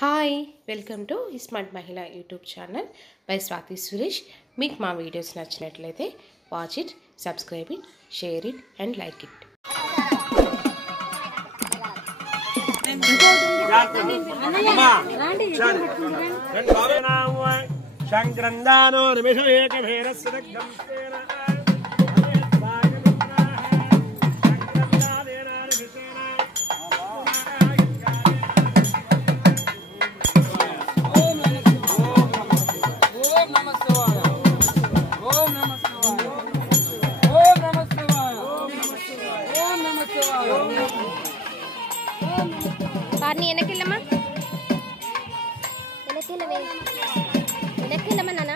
Hi welcome to smart Mahila YouTube channel by Swathi Suresh. మీకు మా videos నచ్చినట్లయితే watch it, subscribe it, share it and like it. శంక్రందానో నిమిష వెనక్కిల్లమ్మా నాన్న.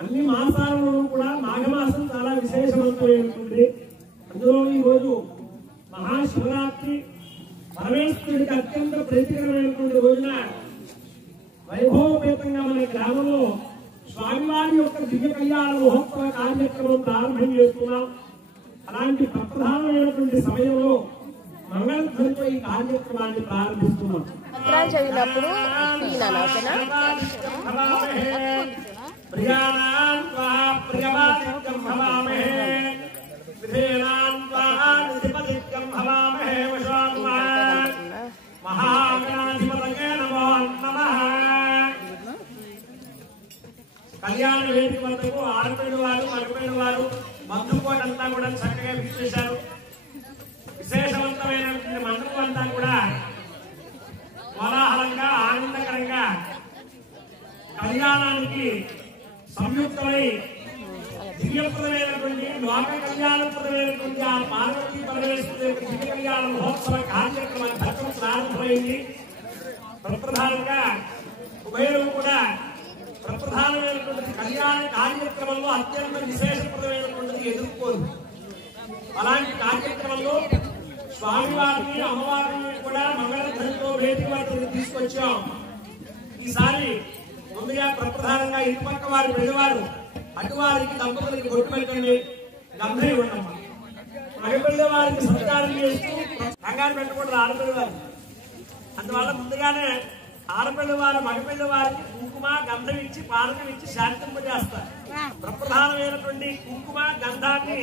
అన్ని మాసాలలో కూడా మాఘమాసం చాలా విశేషవంతమైనటువంటి. అందులో ఈ రోజు మహాశివరాత్రి పరమేశ్వరుడికి అత్యంత ప్రీతికరమైనటువంటి రోజున వైభవపేతంగా మన గ్రామంలో స్వామివారి యొక్క దివ్య కళ్యాణ మహోత్సవ కార్యక్రమం ప్రారంభం చేస్తున్నాం. అలాంటి ప్రప్రధానమైనటువంటి సమయంలో మంగళధ్వనితో ఈ కార్యక్రమాన్ని ప్రారంభిస్తున్నాం. చదివినప్పుడు ప్రియాణాన్ త్వా ప్రియవాదిత్యం భవామహే విధేనాన్ త్వా నిధిపతిత్యం భవామహే వశాన్వా మహాగణాధిపతయే నమో నమః. కళ్యాణ వేదిక వద్దకు ఆడపేడు వారు మగపేడు వారు బంధుకోటంతా కూడా చక్కగా విచ్చేశారు. విశేషవంతమైనటువంటి మండపం అంతా కూడా కోలాహలంగా ఆనందకరంగా కళ్యాణానికి సంయుక్తమై దివ్యప్రదమైనటువంటి లోక కళ్యాణప్రదమైనటువంటి ఆ పార్వతీ పరమేశ్వరుడి యొక్క దివ్య కళ్యాణ మహోత్సవ కార్యక్రమం దర్శనం ప్రారంభమైంది. ప్రప్రధానంగా ఉభయలు కూడా ప్రప్రధానమైనటువంటి కళ్యాణ కార్యక్రమంలో అత్యంత విశేషప్రదమైనటువంటిది ఎదుర్కోదు. అలాంటి కార్యక్రమంలో స్వామివారిని అమ్మవారిని కూడా మంగళధ్వనితో వేదిక వద్దకు తీసుకొచ్చాం. ఈసారి ముందుగా ప్రప్రధానంగా ఇటుపక్క వారి పెద్దవారు అటువారికి దంపతులకి బొట్టు పెట్టండి, గంధం ఇవ్వండమ్మ. మగపిల్ల వారికి సత్కారం చేస్తూ రంగాన్ని పెట్టకూడదు ఆడపిల్ల వారు. అందువల్ల ముందుగానే ఆడపిల్ల వారు మగపిల్ల వారికి కుంకుమ గంధం ఇచ్చి పానకం ఇచ్చి శాంతింపజేస్తారు. ప్రప్రధానమైనటువంటి కుంకుమ గంధాన్ని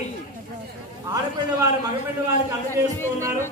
ఆడపిల్ల వారి మగపిల్ల వారికి అందజేస్తూ ఉన్నారు.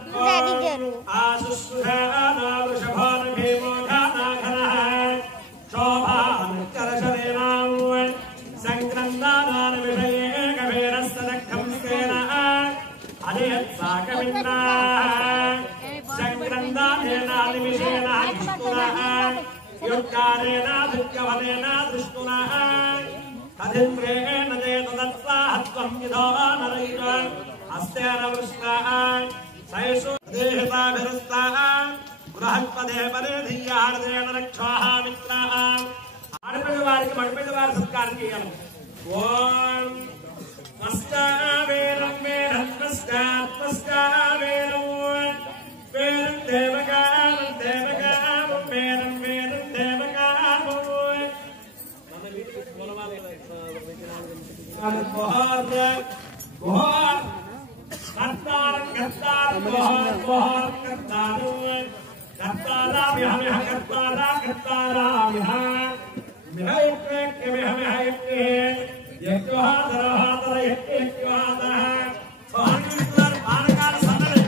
ఆడపిల్ల వారికి మగపిల్ల వారి సత్కారం చేయాలి. ఓం నమస్కారం వేరం నమస్కారం వేరం దేవకారం దేవకారం వేరం వేరం దేవకారం కర్తారం కర్తారం కర్తారం కర్తారామిహ కర్తారా కర్తారామిహ పానకాల సన్నలు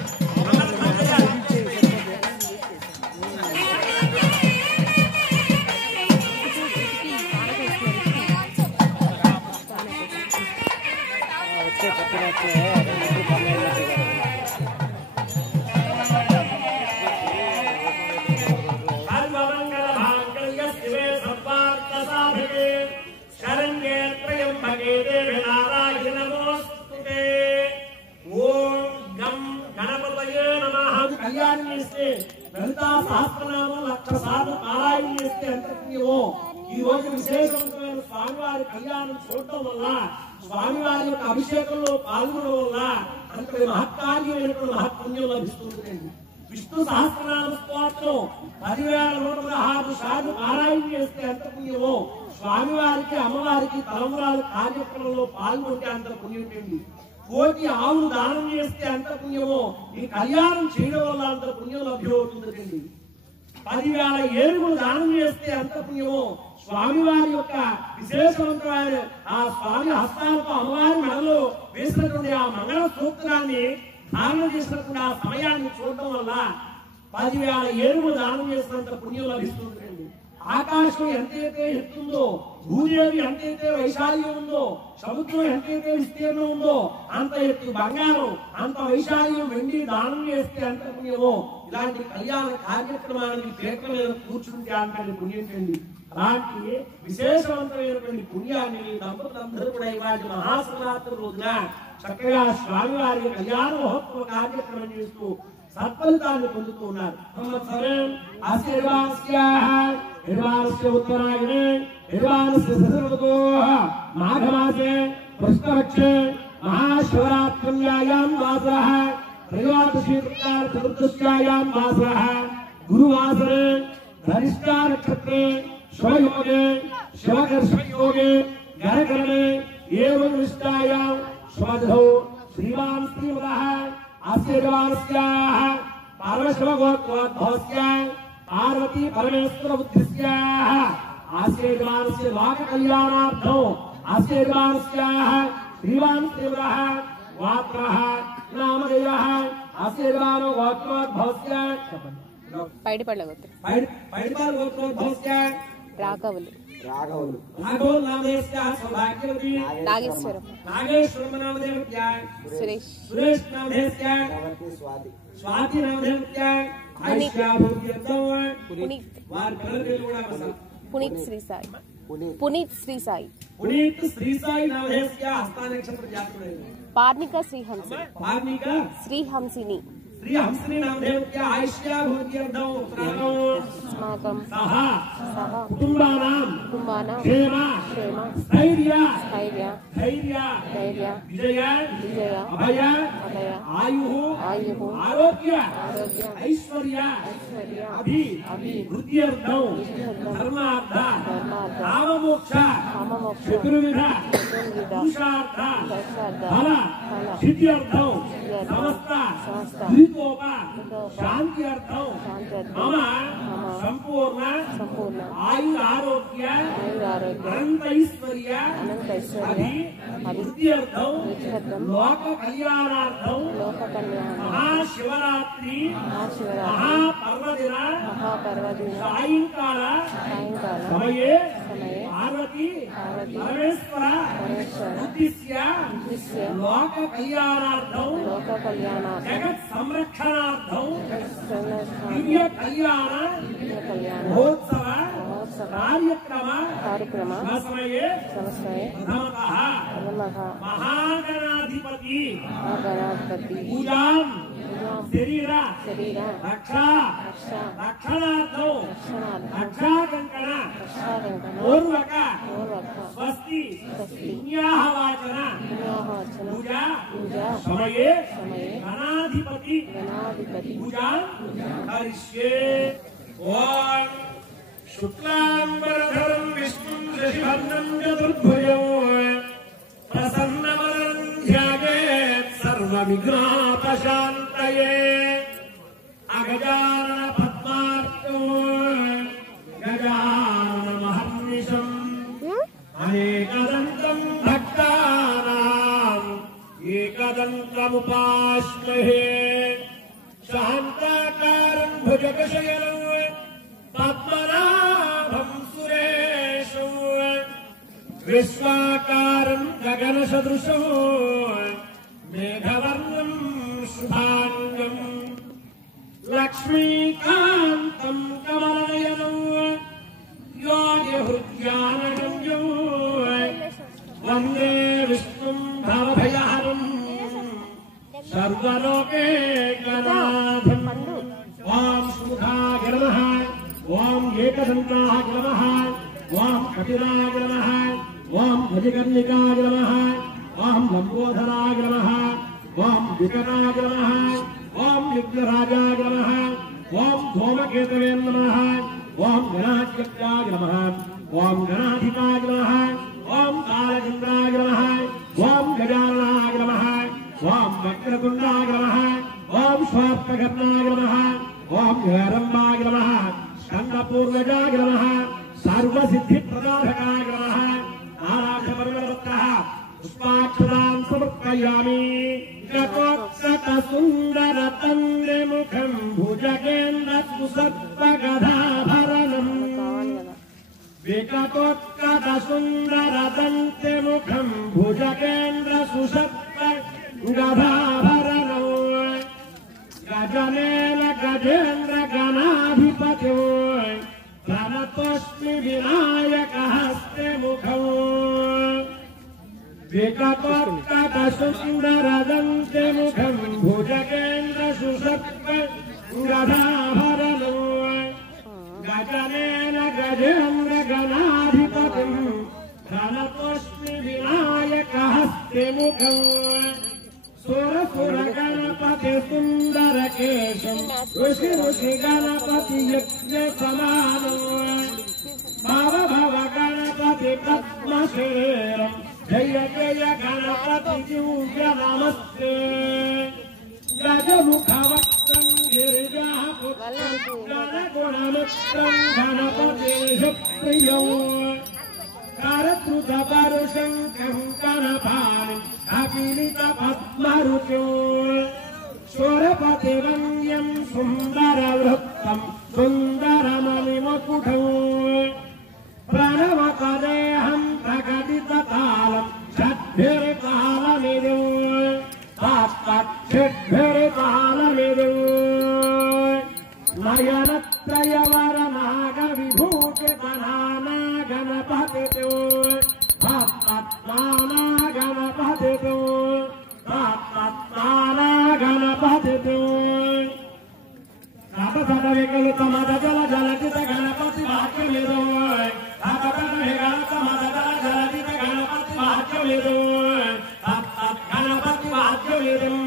शरण्ये त्र्यंबके देवी नारायण नमोस्तुते। పారాయణ చేస్తే, లలితా సహస్రనామం 1,00,000 సార్లు పారాయణ చేస్తే ఎంత పుణ్యమో ఈ రోజు విశేషవంతమైన స్వామివారి కళ్యాణం చూడటం వల్ల, స్వామివారి యొక్క అభిషేకంలో పాల్గొనడం వల్ల అంతటి మహత్కార్యమైనటువంటి మహత్పుణ్యం లభిస్తుందండి. విష్ణు సహస్రనామ స్తోత్రం 10,116 సార్లు పారాయణ చేస్తే ఎంత పుణ్యమో, స్వామివారికి అమ్మవారికి తలంబరాల కార్యక్రమంలో పాల్గొంటే అంత పుణ్యం ఉంటుంది. 1,000,000 ఆవులు దానం చేస్తే అంత పుణ్యమో, ఈ కళ్యాణం చేయడం వల్ల అంత పుణ్యం లభ్యమవుతుందండి. 10,000 ఏనుగులు దానం చేస్తే అంత పుణ్యమో, స్వామివారి యొక్క విశేషవంతమైన ఆ స్వామి హస్తాలతో అమ్మవారి మెడలో వేసినటువంటి ఆ మంగళ సూత్రాన్ని ధారణ చేసినటువంటి ఆ సమయాన్ని చూడటం వల్ల 10,000 ఏనుగులు దానం చేసినంత పుణ్యం లభిస్తుందండి. ఆకాశం ఎంతైతే ఎత్తుందో, భూదేవి ఎంతైతే వైశాల్యం ఉందో, సముద్రం ఎంతైతే విస్తీర్ణం ఉందో అంత ఎత్తు బంగారం, అంత వైశాల్యం వెండి దానం చేస్తే అంత పుణ్యమో. ఇలాంటి కళ్యాణ కార్యక్రమానికి పీఠల మీద కూర్చుంటే అంతటి పుణ్యం చెంది, అలాంటి విశేషవంతమైనటువంటి పుణ్యాన్ని దంపతులందరూ కూడా ఇవాటి మహాశివరాత్రి రోజున చక్కగా స్వామివారి కళ్యాణ మహోత్సవ కార్యక్రమం చేస్తూ సత్ఫలితాన్ని పొందుతూ ఉన్నారు. ఉత్తరాయణే మాఘమాసే కృష్ణపక్షే మహాశివరాత్ర్యాయాం వాసః త్రయోదశీకృత్యాం చతుర్దశ్యాయాం వాసః గురువాసరే ధనిష్ఠా నక్షత్రే శుభయోగే శివకర్షయోగే గరకరణే ఏవం నిష్ఠాయాం శుభదౌ శ్రీమాన్ శ్రీమదః ఆశీర్వాదస్యాః పార్వశివగోత్రోద్భవస్యాః పార్వతీ పరమేశ్వర బుద్ధిస్యాః ఆశీర్వాదస్య లోక కళ్యాణార్థం ఆశీర్వాదస్యాః శ్రీమాన్ శ్రీమదః గోత్రః నామధేయః ఆశీర్వాదో గోత్రోద్భవస్యాః పైడిపళ్ళ గోత్రం పైడిపాల గోత్రోద్భవస్యాః రాఘవులు రాఘవులు నామధేయస్యాః సౌభాగ్యవతి నాగేశ్వరం నాగేశ్వరం నామధేయస్యాః సురేష్ నామధేయస్యాః స్వాతి నామధేయస్యాః ఆయుష్యాభూత్యర్థం వారి పిల్లలు కూడా పునీత్ శ్రీ సాయి పునీత్ శ్రీ సాయి నామధేయస్యాః హస్త నక్షత్ర జాతకుడు పార్నిక శ్రీహంసిని श्री हंसनी नामधेयस्याः आयुष्याभूत्यर्थं अस्माकं सह कुटुम्बानां क्षेम स्थैर्य विजय अभय आयुः आरोग्य ऐश्वर्य अभिवृद्ध्यर्थं धर्मार्थ काममोक्ष चतुर्विध पुरुषार्थ फल सिद्ध्यर्थं समस्त शांति अर्थम मम संपूर्ण आयु आरोग्य अनंत ऐश्वर्य अभिवृद्ध्यर्थम लोक कल्याणार्थम महाशिवरात्रि महापर्वदिन सायंकाल समये पार्वती परमेश्वर उद्दिश्य लोक कल्याणार्थम जगत संरक्षणार्थं दिव्य कल्याण महोत्सव कार्यक्रम समये प्रथमतः महागणाधिपति पूजां शरीर रक्षा रक्षणार्थं रक्षाकंकण पूर्वक स्वस्ति पुण्याहवाचन पूजा समये गणाधिपति पूजा करिष्ये। ओम शुक्लांबरधरं विष्णुं शशिवर्णं चतुर्भुजं प्रसन्नवदनं ध्यायेत् सर्वविघ्नोपशान्तये अगजानन पद्मार्कं गजाननमहर्निशम् अनेकदन्तं भक्तानाम् एकदन्तमुपास्महे शान्ताकारं भुजगशयनं पद्मनाभं सुरेशं विश्वाकारं गगनसदृशं मेघवर्णं शुभाङ्गं लक्ष्मीकान्तं कमलनयनं योगिहृद्यानगम्यं वन्दे विष्णुं भवभयहरं सर्वलोकैकनाथं एकदन्ताय नमः ओम कपिलाय नमः ओम भजकर्णिकाय नमः ओम लंबोदराय नमः ओम विकटाय नमः ओम विघ्नराजाय नमः ओम धूमकेतवे नमः ओम गणाधिपत्याय नमः ओम गणाधिपाय नमः ओम कालचंद्राय नमः ओम गजाननाय नमः ओम वक्रतुंडाय नमः ओम श्वात्तकर्णाय नमः ओम हेरंबाय नमः स्कंदपूर्वजाय नमः सर्वसिद्धिप्रदायकाय नमः नारायणवर्णवत्तः पुष्पाक्षरां समर्पयामि सुंदरतन्द्रमुखं भुजगेन्द्रसुसत्त्वगधाभरणम् विकटोत्कटसुन्दरदन्त्यमुखं भुजगेन्द्रसुसत्त्वगधाभरणम् गजनेन गजेन्द्रगणाधिपत्यो प्रणतोऽस्मि विनायकहस्ते मुखम् विकटोत्कटसुन्दरदन्त्यमुखं भुजगेन्द्रसुसत्त्वगधाभरणम् गजनेन गजेन्द्रगणाधिपतिं प्रणतोऽस्मि विनायकहस्ते मुखम् सुरसुरगणपति सुन्दरकेशं ऋषि गणपति यज्ञसमानं भव भव गणपति पद्मशरीरं जय जय गणपति दिव्य नमस्ते गजमुखवक्त्रं गिरिजापुत्रं गणगुणमुक्तं गणपतिप्रियं करतृतपरुषं कङ्कणपाणिं कपिलितपद्मरुचो शूरपतिवन्द्यं सुन्दरवृत्तं सुन्दरमणिमकुटं प्रणवपदेहं प्रकटिततालं षड्भिर्तालमिदं षड्भिर्तालमिदं नयनत्रयवरनागविभूषितनाना गणपतितो भक्तत्माना गणपतितो भक्तत्माना गणपतितो रातसदविकलुतमदजलजलजित गणपति वाक्यमिदो रातसदविकलुतमदजलजलजित गणपति वाक्यमिदो गणपति वाक्यमिदं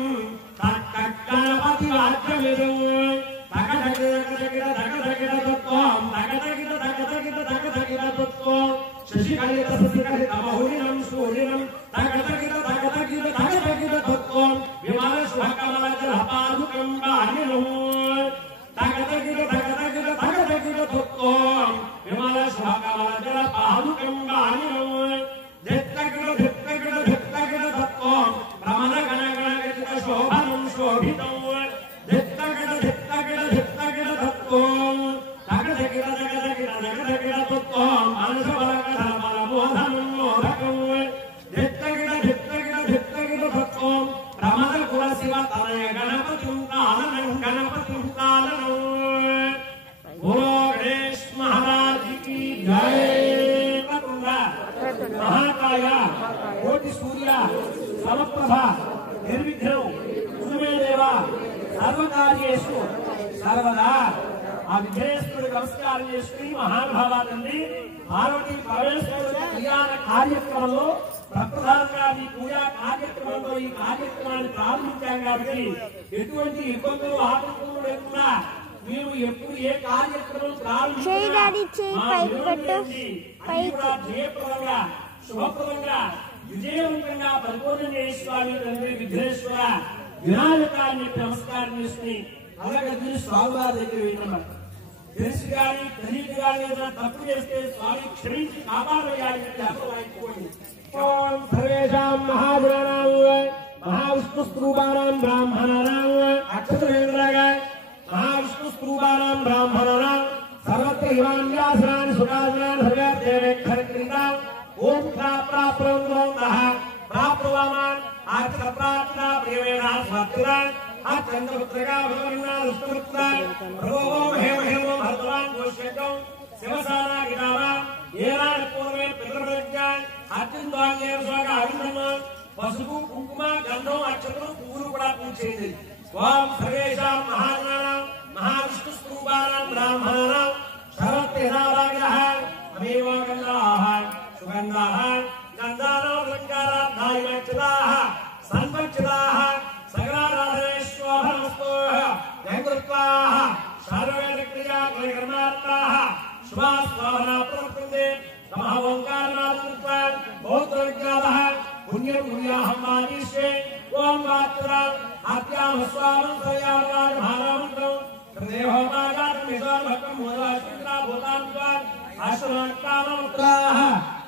गणपति वाक्यमिदं शशिकलितसुशिखरितमहुलिनं सूर्यनं तगतगिततत्त्वं विमलशुभकमलजलपादुकं वाहिनं तगतगिततत्त्वं विमलशुभकमलजलपादुकं वाहिनं धित्तगिततत्त्वं प्रमदगणगणगणितशोभनं शोभितं धित्तगिततत्त्वं तगतगिततत्त्वं मानसबलकथमलमोहनं मोदकं धित्तगिततत्त्वं प्रमदकुलशिवतनय गणपतिं कालनं बोलो गणेश महाराज की जय। महाकाय कोटि सूर्य समप्रभा निर्विघ्नं कुरु मे देव सर्वकार्येषु सर्वदा ఆ విఘ్నేశ్వరుడికి నమస్కారం చేసుకుని మహానుభావాలండి పార్వతీ పరమేశ్వరుడి కళ్యాణ కార్యక్రమంలో ప్రప్రధానంగా ఈ పూజా కార్యక్రమంలో ఈ కార్యక్రమాన్ని ప్రారంభించాం కాబట్టి ఎటువంటి ఇబ్బందులు ఆటంకములు లేకుండా మేము ఎప్పుడు ఏ కార్యక్రమం జయప్రదంగా శుభప్రదంగా విజయవంతంగా పరిపూర్ణ చేసేవాడి తండ్రి విఘ్నేశ్వర వినాయకాన్ని నమస్కారం చేసుకుని అలాగే స్వామివారి దగ్గర వెళ్ళినమాట తెలిసి కానీ తెలియక కానీ ఏదైనా తప్పు చేస్తే స్వామి క్షమించి కాపాడేయాలని చెప్పబోయింది. ఓం సర్వేషాం మహాజనానాం మహావిష్ణు స్తూపానాం బ్రాహ్మణానాం అక్షతవేంద్రాగా మహావిష్ణు స్తూపానాం బ్రాహ్మణానాం సర్వత్ర హిమాన్యాసనాని సుఖాసనాని సర్వేక్షరక్రీతాం ఓం ప్రాప్రాప్రవందోందః ప్రాప్రవామాన్ ఆచరప్రాప్తా ప్రియవేణ స్వత్తురాన్ चंद्रपुत्रका भगवन्ना रुष्टपुत्रा प्रभो हेम हेम भगवान गोष्ठं शिवसाना गिरावा येरान पूर्वे पितृप्रज्ञान अत्युन्वांगेर स्वागा अभिनम पशुपु कुंकुमा गंधो अक्षतु पूरु కూడా పూజేది. ఓం సర్వేషాం మహాజ్ఞానాం మహావిష్ణు స్తూపానాం బ్రాహ్మణానాం సర్వత్ర हमारीश्वे ओम वात्रा आत्याम स्वामं सयावार भारामंत्रं प्रदेहो मागात मिसाल भक्तं मोदाश्रित्रा भूतांत्वा आश्रमकामंत्राः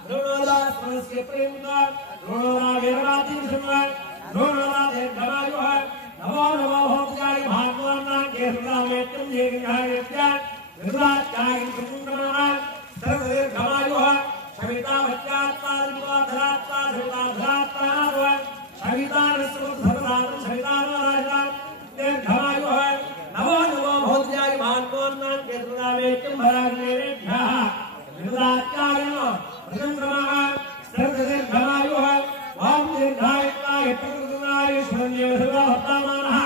द्रोणोदा स्मरस्य प्रेमदा द्रोणोदा वीरवादी सुमन द्रोणोदा देवदायुः नमो नमो भोक्ताय भागवाना केशरामेत्यं येगहायत्या विराट्याय कुंडमः सर्वदे गमायुः सविता भक्त्यात्मा धरात्मा धरात्मा सवितानस्तु सर्वदानं सवितानारायण दीर्घायुः नमो नमो भोज्याय भागवानां केशरामेत्यं भराग्नेभ्यः विराट्याय प्रचंद्रमः सर्वदे गमायुः वां दीर्घायत्माय प्रकृतनाय शरण्ये सर्वभक्तामानः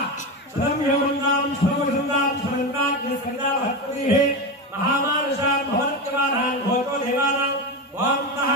सदम्योमन्दां सर्वसन्दां सरन्दाग्ने सविताभक्तिः महामानसां भवत्यवानां भोतो देवानां वामतः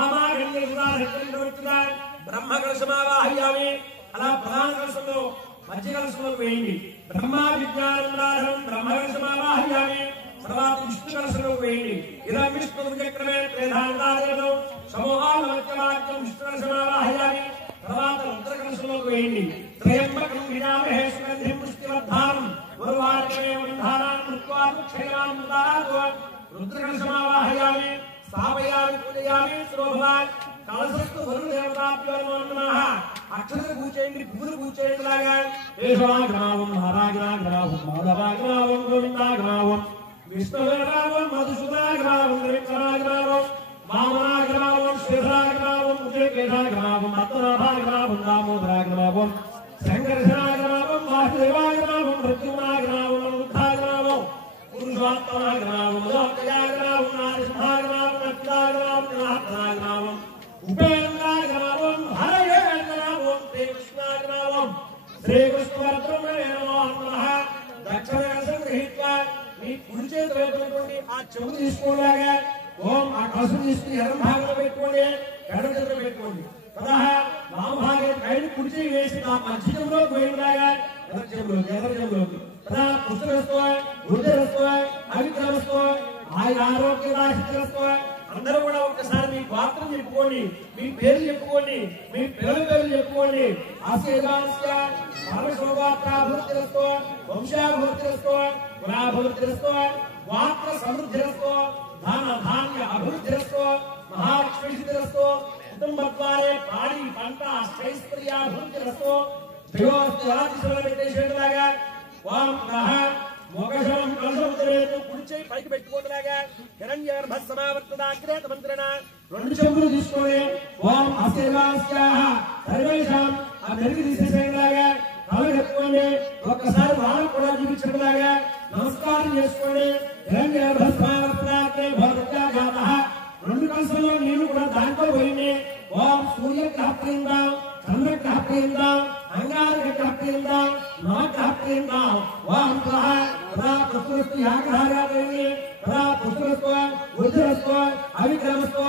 आमागण्ये सुधारचन्द्रवृत्तिदा ब्रह्मकलशमावाहयामि अला प्रधानकलशंलो मध्यकलशंलो वेयिंदि ब्रह्मा विज्ञानमूलाधारं ब्रह्मकलशमावाहयामि सर्वात् विष्णुकलशंलो वेयिंदि इदं विष्णुचक्रमे त्रिधान्तादेवो समूहामत्यवाक्यं विष्णुकलशमावाहयामि सर्वात् रुद्रकलशंलो वेयिंदि त्रयम्बकं विनामहे सुगन्धिं पुष्टिवर्धानं उर्वारुकमे वन्धानां कृत्वा क्षयमां मुदातो रुद्रकलशमावाहयामि स्थापयामि पूजयामि श्रोभवान् कलशस्तु वरुणदेवताभ्यो नमः अक्षर पूजयेंद्रि पूर पूजयेंद्रागा येषवाग्रावं महाराजनाग्रावं माधवाग्रावं गोविन्दाग्रावं विष्णुवेरावं मधुसूदनाग्रावं त्रिविक्रमाग्रावं वामनाग्रावं श्रीधराग्रावं उजयकेशाग्रावं रत्नाभाग्रावं दामोदराग्रावं शङ्करशनाग्रावं वासुदेवाग्रावं प्रद्युम्नाग्रावं अनिरुद्धाग्रावं पुरुषोत्तमाग्रावं लोकयाग्रावं नारसिंहाग्रावं अच्युताग्रावं नाथनाग्रावं उपेन्द्राग्रावं हरयेन्द्रावं श्रीकृष्णाग्रावं श्रीकृष्णवर्त्रमणे नमः दक्षिणकलशं गृहीत्वा మీ కుడి చేతిలో పెట్టుకోండి ఆ చెవు తీసుకోలాగా ఓం ఆ కలశం తీసుకుని ఎడమ భాగంలో పెట్టుకోండి ఎడమ చేతిలో పెట్టుకోండి తదహ వామ భాగం పైన కుడి చేయి వేసి ఆ మధ్యలో పోయిందాగా ఎడమ చెవులోకి తదా పుస్తకస్తో వృద్ధిరస్తో అవిక్రమస్తో ఆరోగ్య రాశిరస్తో అందరూ కూడా ఒకసారి మీ పాత్రం చెప్పుకోండి మీ పేరు చెప్పుకోండి మీ పిల్లల పేరు చెప్పుకోండి ఆశీర్వాదస్య పరమశోభాత్రాభివృద్ధిరస్తో వంశాభివృద్ధిరస్తో కులాభివృద్ధిరస్తో వాత్ర సమృద్ధిరస్తో ధన ధాన్య అభివృద్ధిరస్తో మహాలక్ష్మీసిద్ధిరస్తో కుటుంబద్వారే పాడి పంట శ్రైస్పర్యాభివృద్ధిరస్తో త్రియోస్తిరాజీశ్వర పెట్టేసేలాగా వాం గ్రహ మోక్షం కలశం ఉదరేతు కుడిచే పైకి పెట్టుకోలాగా హిరణ్యగర్భ సమావర్తదాగ్రేత మంత్రణ రెండు చెంబులు తీసుకొని ఓం ఆశీర్వాదస్యాః సర్వేషాం ఆ మెరుగు తీసేసేలాగా కళ్ళు కట్టుకోండి ఒక్కసారి వాళ్ళకు కూడా చూపించలాగా నమస్కారం చేసుకోండి హిరణ్యగర్భ సమావర్తదాగ్రే భవత్యాఘాతః రెండు కలశంలో నీళ్లు కూడా దాంట్లో పోయింది ఓం సూర్యగ్రహ ప్రీందాం చంద్రగ్రహ ప్రీందాం అంగారగ్రహ ప్రీందాం నవగ్రహ ప్రీందాం ఓం గ్రహ तदा पुत्रस्तु यागधारादेवी तदा पुत्रस्तु वृद्धिरस्तु अविक्रमस्तु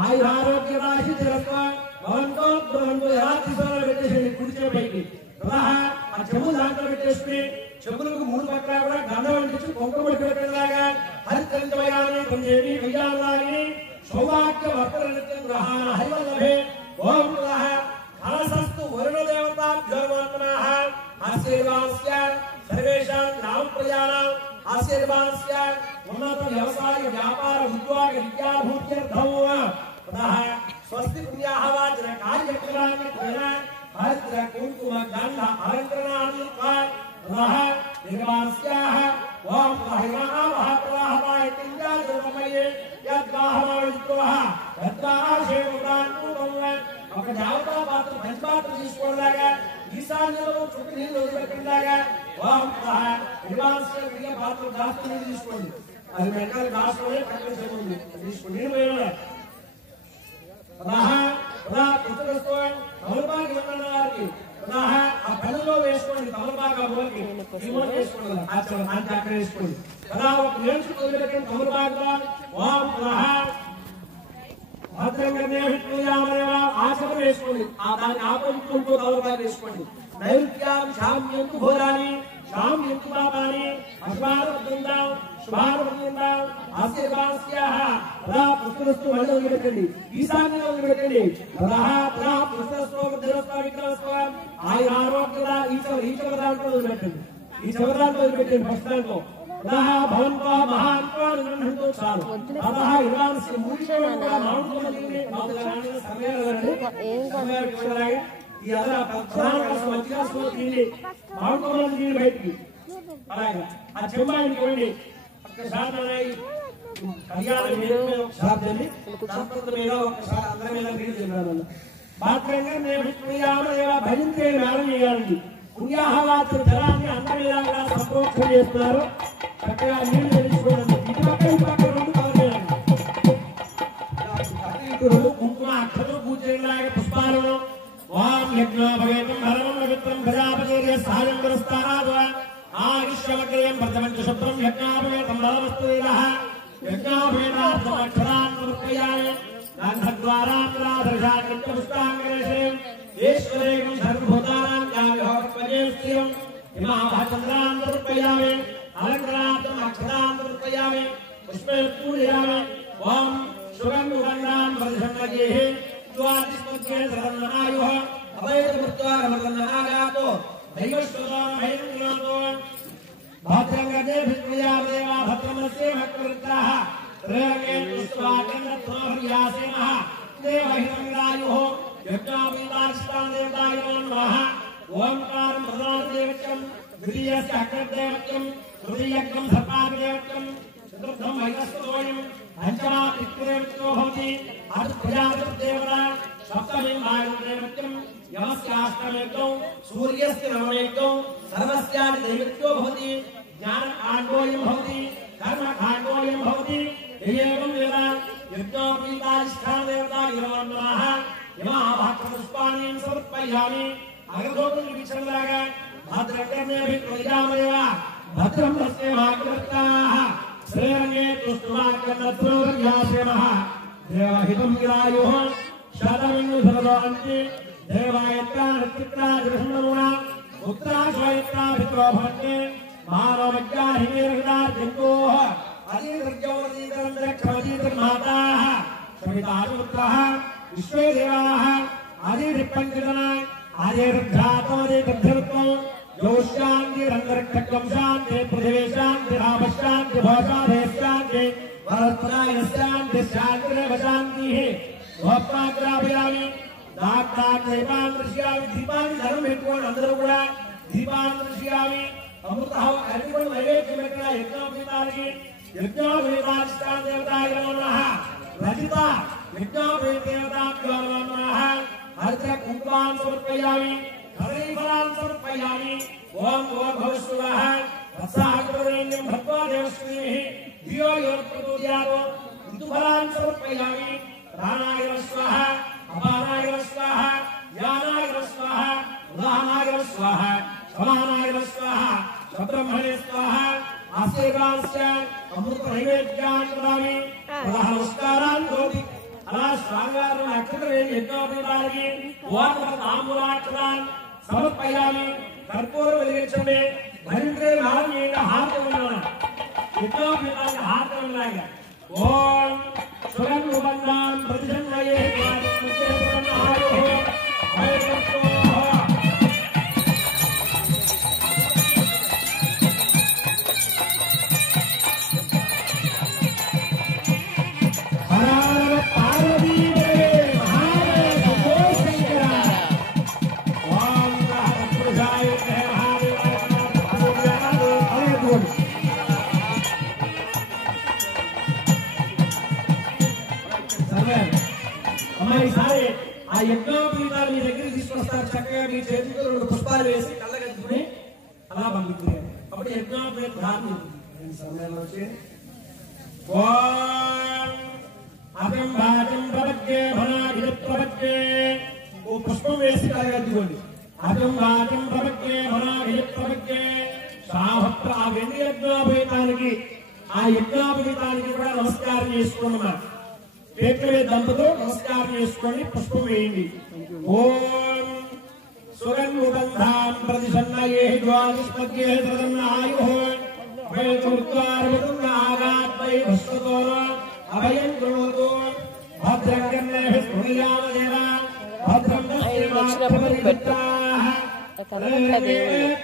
आयुरारोग्यराशिरस्तु भवन्तो भवन्तो यातिसोर పెట్టేసి కుడిచే పైకి తదా ఆ చెంబు దాంట్లో పెట్టేసి చెంబులకు మూడు పక్కల కూడా గంధం అంటించి కుంకుమ పెట్టేలాగా హరిత్రంజమయాని పంజేవి కళ్యాణాని సౌభాగ్య వర్తననిత్యం గ్రహాణ హరివల్లభే ఓం గ్రహ కలశస్తు వరుణదేవతాభ్యో నమః ఆశీర్వాదస్య सर्वेषां ग्राम प्रजानां आशीर्वादस्य उन्नत व्यवसाय व्यापार उद्योग विद्याभूत्यर्थं ततः स्वस्ति पुण्याः वाचन कार्यक्रमाणि तेन हरिद्र कुङ्कुम गन्ध अलङ्करणानि ततः निर्वास्याः ओम महिमावः प्रवाहवाय तिञ्जाजनमये यद्वाहमावित्वः यद्वाहशेवदानुपम ఒక జావతా పాత్ర పంచపాత్ర తీసుకోలాగా ఈశాన్యంలో చుట్టూ నీళ్ళు వదిలిపెట్టలాగా ఓం గ్రహ నిర్వాస్య ప్రియ పాత్ర దాస్తు నీళ్ళు తీసుకోండి అది వెనకాల దాస్తులే పక్కన చేయండి తీసుకోండి నీళ్ళు వేయాలి తదా పుస్తకస్తు తమలపాకు ఇవ్వడానికి తదా ఆ పెళ్ళలో వేసుకోండి తమలపాకు మూలకి రిమోట్ వేసుకోండి అంత అక్కడ వేసుకోండి తదా ఒక నేర్చు వదిలిపెట్టండి తమలపాకు ఓం గ్రహ భద్రంగా విష్ణుయామరేవ ఆచరణ వేసుకోండి ఆ దాన్ని ఆపంతో తమలపాకు వేసుకోండి నైరుత్యాం శామ్యం భోరాని शाम युक्तपापानि अश्वारवृन्दां शुभारवृन्दां आशीर्वास्याः तदा पुष्पस्तु वल्लो विवेकंడి ఈశాన్యంలో వివేకండి తదా పుష్పస్తు వజ్రస్వ విక్రమస్వ ఆయురారోగ్యద ఈ చవదాంతో వివేకండి ఈ చవదాంతో వివేకండి ఫస్టాంతో తదా భవంతో మహాంతో నిర్ణంతో చాలు తదా ఇవాన్స్ మూషణన మాండుమని మాదరాని సమయాలండి సమయాలండి ఈ అదర ప్రధాన సమస్యలు తీని మాండుమని బయటికి అలాగే ఆ చెమ్మాయికి వెళ్ళి ఒక్కసారి కళ్యాణం మీద ఒకసారి సంస్కృతం మీద ఒకసారి అందరి మీద నీళ్ళు తిన్నాను మాత్రంగా నేను పుణ్యామదేవ భజించే మేళం చేయాలండి పుణ్యాహవాచ జలాన్ని అందరి మీద సంప్రోక్షణ చేస్తున్నారు చక్కగా నీళ్లు తెలుసుకోండి ఇటు పక్క రెండు కలగేయండి ఇటు రెండు కుంకుమ అక్షతలు పూజ చేయడానికి పుష్పాలను వాం యజ్ఞ భవేతం హరమం పవిత్రం ప్రజాపతి సహాయం పురస్తారాదు ఆయుష్యమగ్రయం ప్రథమంచ శుభ్రం యజ్ఞాభవేతం బలవస్తేరః యజ్ఞాభవేతార్థం అక్షరాన్ సమర్పయామి గంధద్వారాంతరాధర్షాన్ నిత్యపుష్పాంగరేషం ఈశ్వరేకం సర్వభూతానాం యామిభవత్పజేస్త్రియం హిమాభచంద్రాన్ సమర్పయామి అలంకరార్థం అక్షరాన్ సమర్పయామి పుష్పే పూజయామి ఓం సుగంధుగంధాన్ ప్రతిసంగజేః ద్వాదిస్మధ్యే సదన్నాయుః అభయమృత్వాగమగన్నాగాతో దైవశ్వతో మహేంద్రతో భద్రంగదే విద్యాదేవా భద్రమస్య భక్తవృత్తాః త్రేగే పుష్పాకంద్రత్వహర్యాసేమః దేవహిరంగాయుః యజ్ఞాపీతాష్టాన్ దేవతాయ నమః ఓంకారం ప్రధానదేవత్యం ద్వితీయస్య అగ్రదేవత్యం తృతీయగ్రం సర్పాదేవత్యం చతుర్థం వైరస్వతోయం పంచమా పితృదేవత్యో భవతి అర్ధప్రజాపతిదేవత సప్తమీ వాయుదేవత్యం యమస్యాష్టమేకం సూర్యస్య నవమేకం సర్వస్యాది దైవత్యో భవతి జ్ఞాన కాండోయం భవతి కర్మ కాండోయం భవతి ఏవం వేద యజ్ఞోపీతాధిష్టాన దేవతాయ నమః యమాభాక్రపుష్పాణి సమర్పయామి అగ్రగోపురం విచంద్రాగా భద్రంగర్ణేభి ప్రజామయవ భద్రం తస్య భాగ్యవత్తాః శ్రేరంగే తుష్టుమార్గన్నత్రోర్యాసేమః దేవహితం గిరాయుః శతమింగు సర్వాంతి దేవాయత్రానచిత్రాజృష్ణమునా ఉత్తరాశ్వయత్రాభిత్రో భవతి మానవజ్ఞాహిమేర్హృదార్జంతోః అధీర్జౌరదీతరంధ్రక్షమదీతర్మాతాః సవితారుత్రః విశ్వే దేవాః అధీర్పంచదన అధీర్ఘాతోదీతర్ధృత్వం యోశాంతి రంధ్రక్షకం శాంతి పృథివీ శాంతి రామశాంతి భోషాధే శాంతి వరత్నాయ శాంతి శాంతిరేవ శాంతిః స్వప్నాగ్రాభయామి దీపాన్ని దృశ్యామి దీపాన్ని ధనం పెట్టుకోండి అందరూ కూడా దీపాన్ని దృశ్యామి అమృత అరిపడి నైవేద్యం పెట్టిన యజ్ఞోపేతానికి యజ్ఞోపేతాధిష్టాన దేవతాయ నమః రచిత యజ్ఞోపేతదేవతాభ్యో నమః హరిత కుంకుమాన్ సమర్పయామి హరిఫలాన్ సమర్పయామి ఓం భవస్వః వత్సాగ్రవరేణ్యం భద్వా దేవశ్రీః ధియో యో ప్రచోదయాత్ ఋతుఫలాన్ సమర్పయామి ప్రాణాయ స్వాహ అపానాయ స్వాహ జ్ఞానాయ స్వాహ ఉదాహనాయ స్వాహ సమానాయ స్వాహ సబ్రహ్మణే స్వాహ ఆశీర్వాస్య అమృత నైవేద్యాన్ని దదామి నమస్కారాన్ని కోటి అలా స్వామివారు అక్షతలు యజ్ఞోపేతానికి తాంబూలాక్షరాన్ సమర్పయామి కర్పూరం వెలిగించండి భరించే నాలుగు హారతి ఉన్నాను యజ్ఞోపేతానికి హారతి ఉన్నాయి ఓం సుగంధుబంధాన్ ప్రతిసంగయే ఈసారి ఆ యజ్ఞోపీతాన్ని మీ దగ్గరికి తీసుకొస్తారు చక్కగా మీ చేతితో రెండు పుష్పాలు వేసి కళ్ళగట్టుకుని అలా పంపించారు అప్పుడు యజ్ఞోపేత ధారణ సమయంలో వచ్చి ఓ పుష్పం వేసి కలగట్టుకోండి అతం వాచం ప్రపక్కే మనాభిప్రపక్కే సాహత్ర ఆ వెండి యజ్ఞోపేతానికి ఆ యజ్ఞోపేతానికి కూడా నమస్కారం చేసుకోమన్నారు చేతుల మీద దంపతో నమస్కారం చేసుకోండి పుష్పం వేయండి ఓం सुगन्धबन्धां प्रतिसन्नये द्वादशमध्ये तदन्नायुः वैकुर्त्वार्वतुन्नागात्वै भस्वतोर अभयं कृणोतु भद्रं कर्णेभिः स्मृणीयामदेव भद्रं तस्यैवाक्षपरिवृत्ताः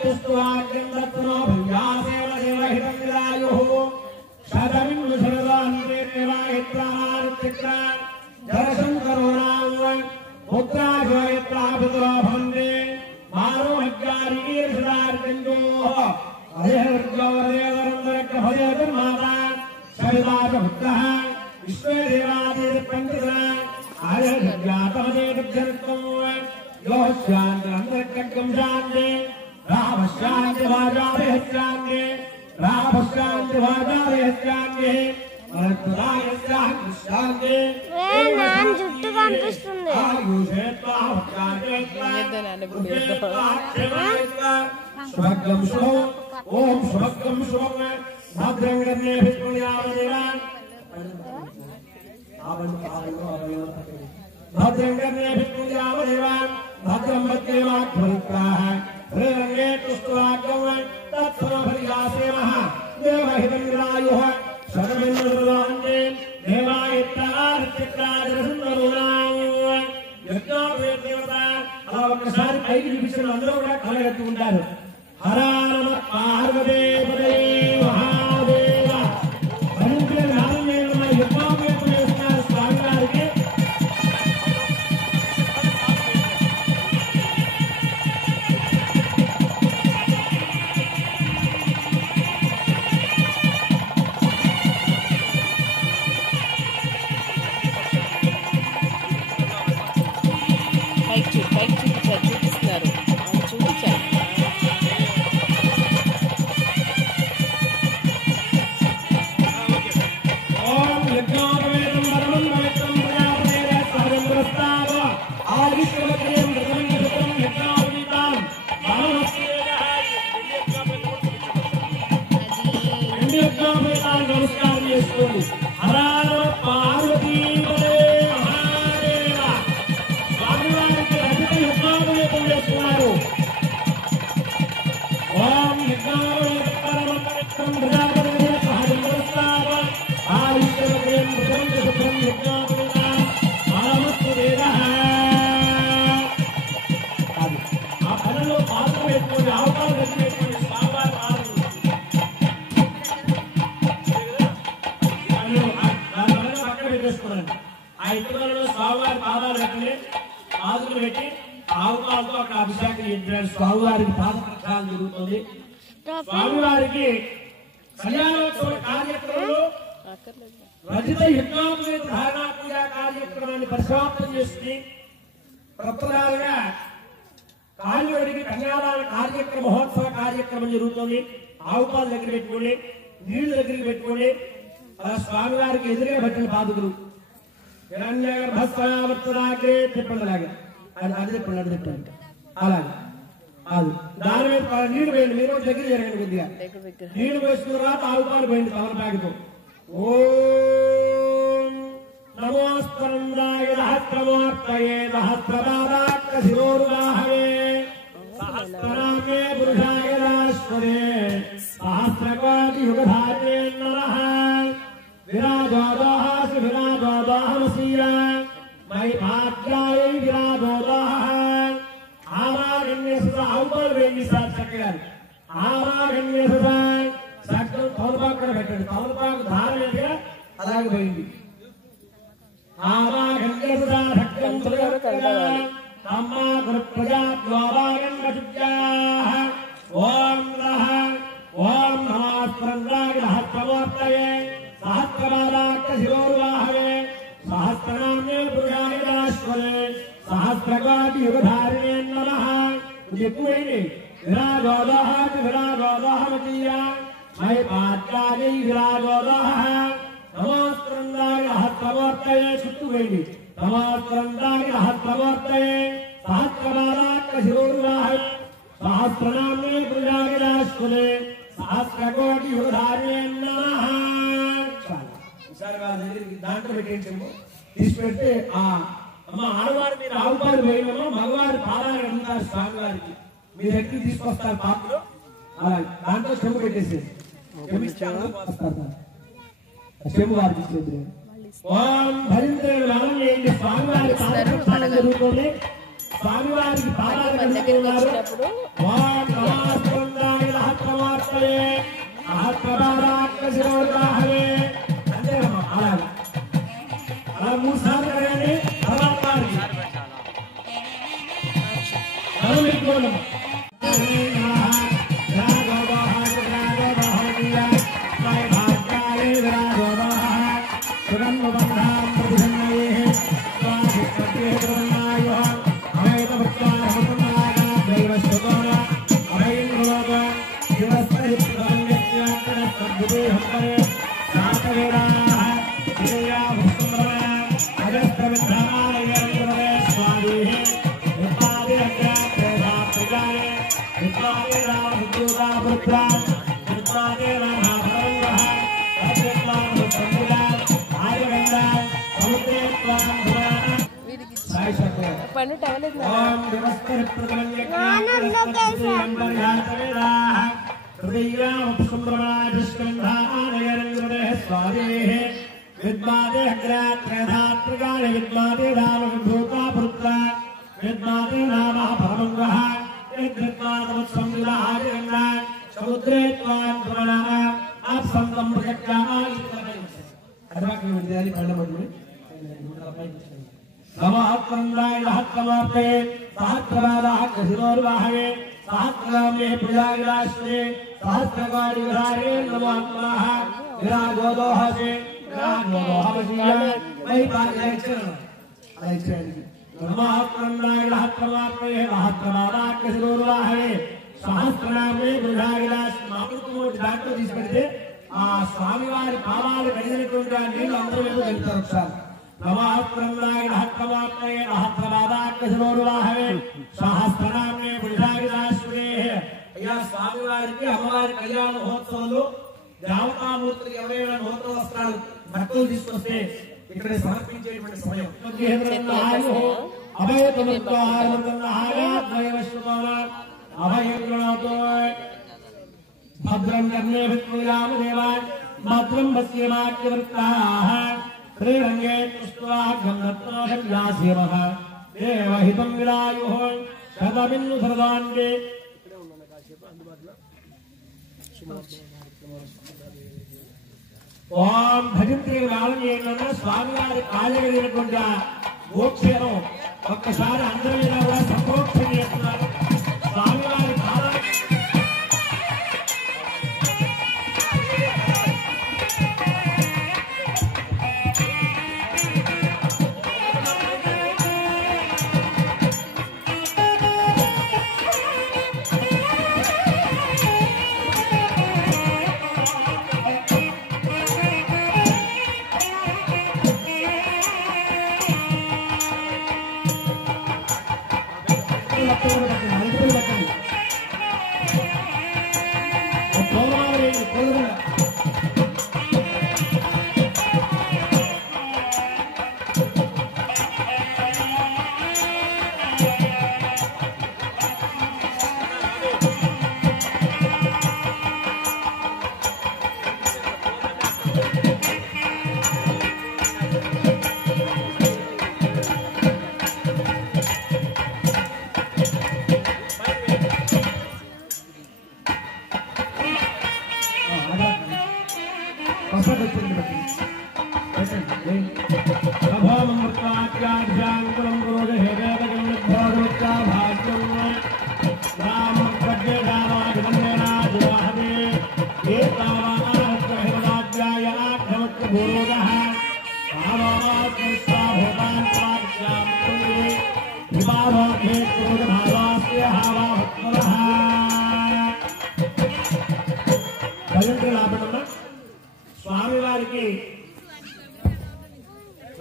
तुष्ट्वाक्यं दत्तनो भूयासेव देवहितं विदायुः शतमिन्दुशरदान्ते देवायत्राणानित्यक्रा जरशङ्करोणां पुत्राशोयत्रापुत्रो भवन्ते मारोहज्ञारीर्षदार्जन्योः अयहर्गौरदेवरन्दरकभयधर्माता शविदासपुत्रः विश्वे देवादिर्पञ्चदना आयहज्ञातमदेवजनत्वं यो शान्तरन्दरकं शान्ते रामशान्तिभाजाभिहस्यान्ते रामशान्तिभाजाभिहस्यान्ते నాన్న జుట్టు కనిపిస్తుంది శుభగ్రం శుభం ఓం శుభగ్రం శుభం భద్రం గర్ణే విష్ణుయామదేవాన్ భద్రం గర్ణే విష్ణుయామదేవాన్ భద్రం భద్రేవాగ్భరిత్రాః శ్రీరంగే తుష్ట్వాగ్రం తత్సమభరియాసేమః దేవహితం విరాయుః శతమింద్రదాన్నే దేవాయత్రార్చిత్రాదరసుందరునాం యజ్ఞోపేదేవత అలా ఒక్కసారి పైకి చూపించిన అందరూ కూడా కలగట్టుకుంటారు. హరా నమ పార్వదేవదే మహాదేవ భరించే నారాయణ యజ్ఞోపేతం చేస్తున్నారు స్వామి గారికి. చూపిస్తున్నారు చూపించారు. ఓం యజ్ఞోపేతం పరమం పవిత్రం ప్రజాపతేన సహజంగ్రస్తావ ఆదిశ్వరత్రేం ప్రథమం యజ్ఞోపేతాం యజ్ఞోపేతాం నమస్కారం చేసుకోండి. హరా నమ పార్వతీపదే మహాదేవ స్వామివారికి రజిత యజ్ఞోపేతం చేస్తున్నారు. ఓం యజ్ఞోపేతం పరమం పవిత్రం ప్రజాపతేన సహజంగ్రస్తావ ఆదిశ్వరత్రేం ప్రథమం యజ్ఞోపేతాం పరమస్వదేవః. ఆ పనుల్లో పాత్ర పెట్టుకోండి, ఆవుపాలు దగ్గర పెట్టుకోండి. స్వామివారి పాదాలు పక్కన పెట్టేసుకోండి. ఆ ఇటుకలలో స్వామివారి పాదాలు పెట్టండి. పాదులు పెట్టి ఆవుపాలతో అక్కడ అభిషేకం చేయించడానికి స్వామివారికి పాద ప్రక్షాళన జరుగుతుంది. స్వామివారికి కళ్యాణోత్సవ కార్యక్రమంలో రజిత యజ్ఞోపేత ధారణా పూజా కార్యక్రమాన్ని పరిసమాప్తం చేసుకుని ప్రప్రదాలుగా కాళ్ళుడికి కన్యాదాన కార్యక్రమ మహోత్సవ కార్యక్రమం జరుగుతుంది. ఆవుపాలు దగ్గర పెట్టుకోండి, నీళ్లు దగ్గరికి పెట్టుకోండి. అలా స్వామివారికి ఎదురుగా పెట్టిన పాదుకులు హిరణ్యగర్భస్వయావర్తనాగ్రే తిప్పండి. అలాగే అది తిప్పండి, అది తిప్పండి. అలాగే అది దాని మీద నీళ్లు పోయండి. మీరు దగ్గర జరగండి. కొద్దిగా నీళ్లు పోసిన తర్వాత ఆవుపాలు పోయింది తమలపాకితో. ఓం నమోస్తంద్రాయ సహస్రమూర్తయే సహస్రపాదాక్షశిరోరువాహవే సహస్రనామే పురుషాయ రాశ్వరే సహస్రకోటియుగధార్యే నమః. విరాజోదాహసి విరాజోదాహమసీయ మై భాగ్యాయై విరాజోదాహ. ఆరాగణ్యస ఆవుపాలు వేయండి సార్ చక్కగా. ఆరాగణ్యస చక్కగా తమలపాకు పెట్టండి. తమలపాకు ధారణ అలాగే పోయింది. ఓం నమస్కారాయ సహస్రమూర్తయే సహస్రపాదాక్షశిరోరువాహవే సహస్రనామ్నే పురుషాయ రాశ్వరే సహస్రకోటియుగధారిణే నమః. ఎక్కువైంది. విరాజోదాహాది విరాజోదాహమతీయ మై పాత్యాయై విరాజోదాహ. నమస్కారాయ సహస్రమూర్తయే చుట్టూ వేయండి. నమస్కారాయ సహస్రమూర్తయే సహస్రపాదాక్షశిరోరువాహవే సహస్రనామ్నే పురుషాయ రాశ్వరే సహస్రకోటియుగధారిణే నమః. దాంట్లో పెట్టేసి తీసి పెడితే ఆ అమ్మ ఆడవారు మీరు ఆవుపాలు పోయినమ్మా మగవారి పాదాలు అడుగుతారు స్వామివారికి మీ దగ్గరికి తీసుకొస్తారు పాపలు అలా దాంట్లో చెంబు పెట్టేసేది చెంబు వారికి ఇచ్చేది భరించండి స్వామివారి పాదాలు జరుగుతుంది స్వామివారికి పాదాలు కడుగుతున్నారు అంతేనమ్మా అలా అలా 3 సార్లు కడగండి తర్వాత వారికి పండు టవల్ समुद्रे आप संगम नमःकंदाय नमःकमाते सहस्रपादाः कशिरोर्वाहवे सहस्रनामे प्रयागराश्रे सहस्रकारि विहारे नमो नमः विराजोदोहसे विराजोदोहवशीय मयि पादयक्षण नमःकंदाय नमःकमाते सहस्रपादाः कशिरोर्वाहवे सहस्रनामे प्रयागराश्रे मामूలు దాంట్లో తీసుకెళ్తే ఆ స్వామివారి పాదాలు కడిగినటువంటి ఆ నీళ్లు అందరూ వెళ్తారు ఒకసారి नमःकंदाय नमःकमाते सहस्रपादाः सहस्रनामे बुद्धागिराश्रे అయ్యా స్వామివారికి అమ్మవారి కళ్యాణ మహోత్సవంలో దేవతామూర్తులకు ఎవరైనా నూతన వస్త్రాలు భక్తులు తీసుకొస్తే ఇక్కడ సమర్పించేటువంటి సమయం భద్రం కర్ణే విద్యామ దేవాన్ భద్రం పశ్యమాఖ్యవృత్తాః శ్రీరంగే పుష్పా గంధత్వాహవ్యాసేమః దేవహితం విలాయుః శతమిన్ను సర్వాంగే ఓం భజంత్రి వాలనీయంగా స్వామివారి కాళ్ళగలిగినటువంటి మోక్షను ఒక్కసారి అందరి మీద కూడా సంప్రోక్షణ చేస్తున్నారు స్వామివారి స్వామి వారికి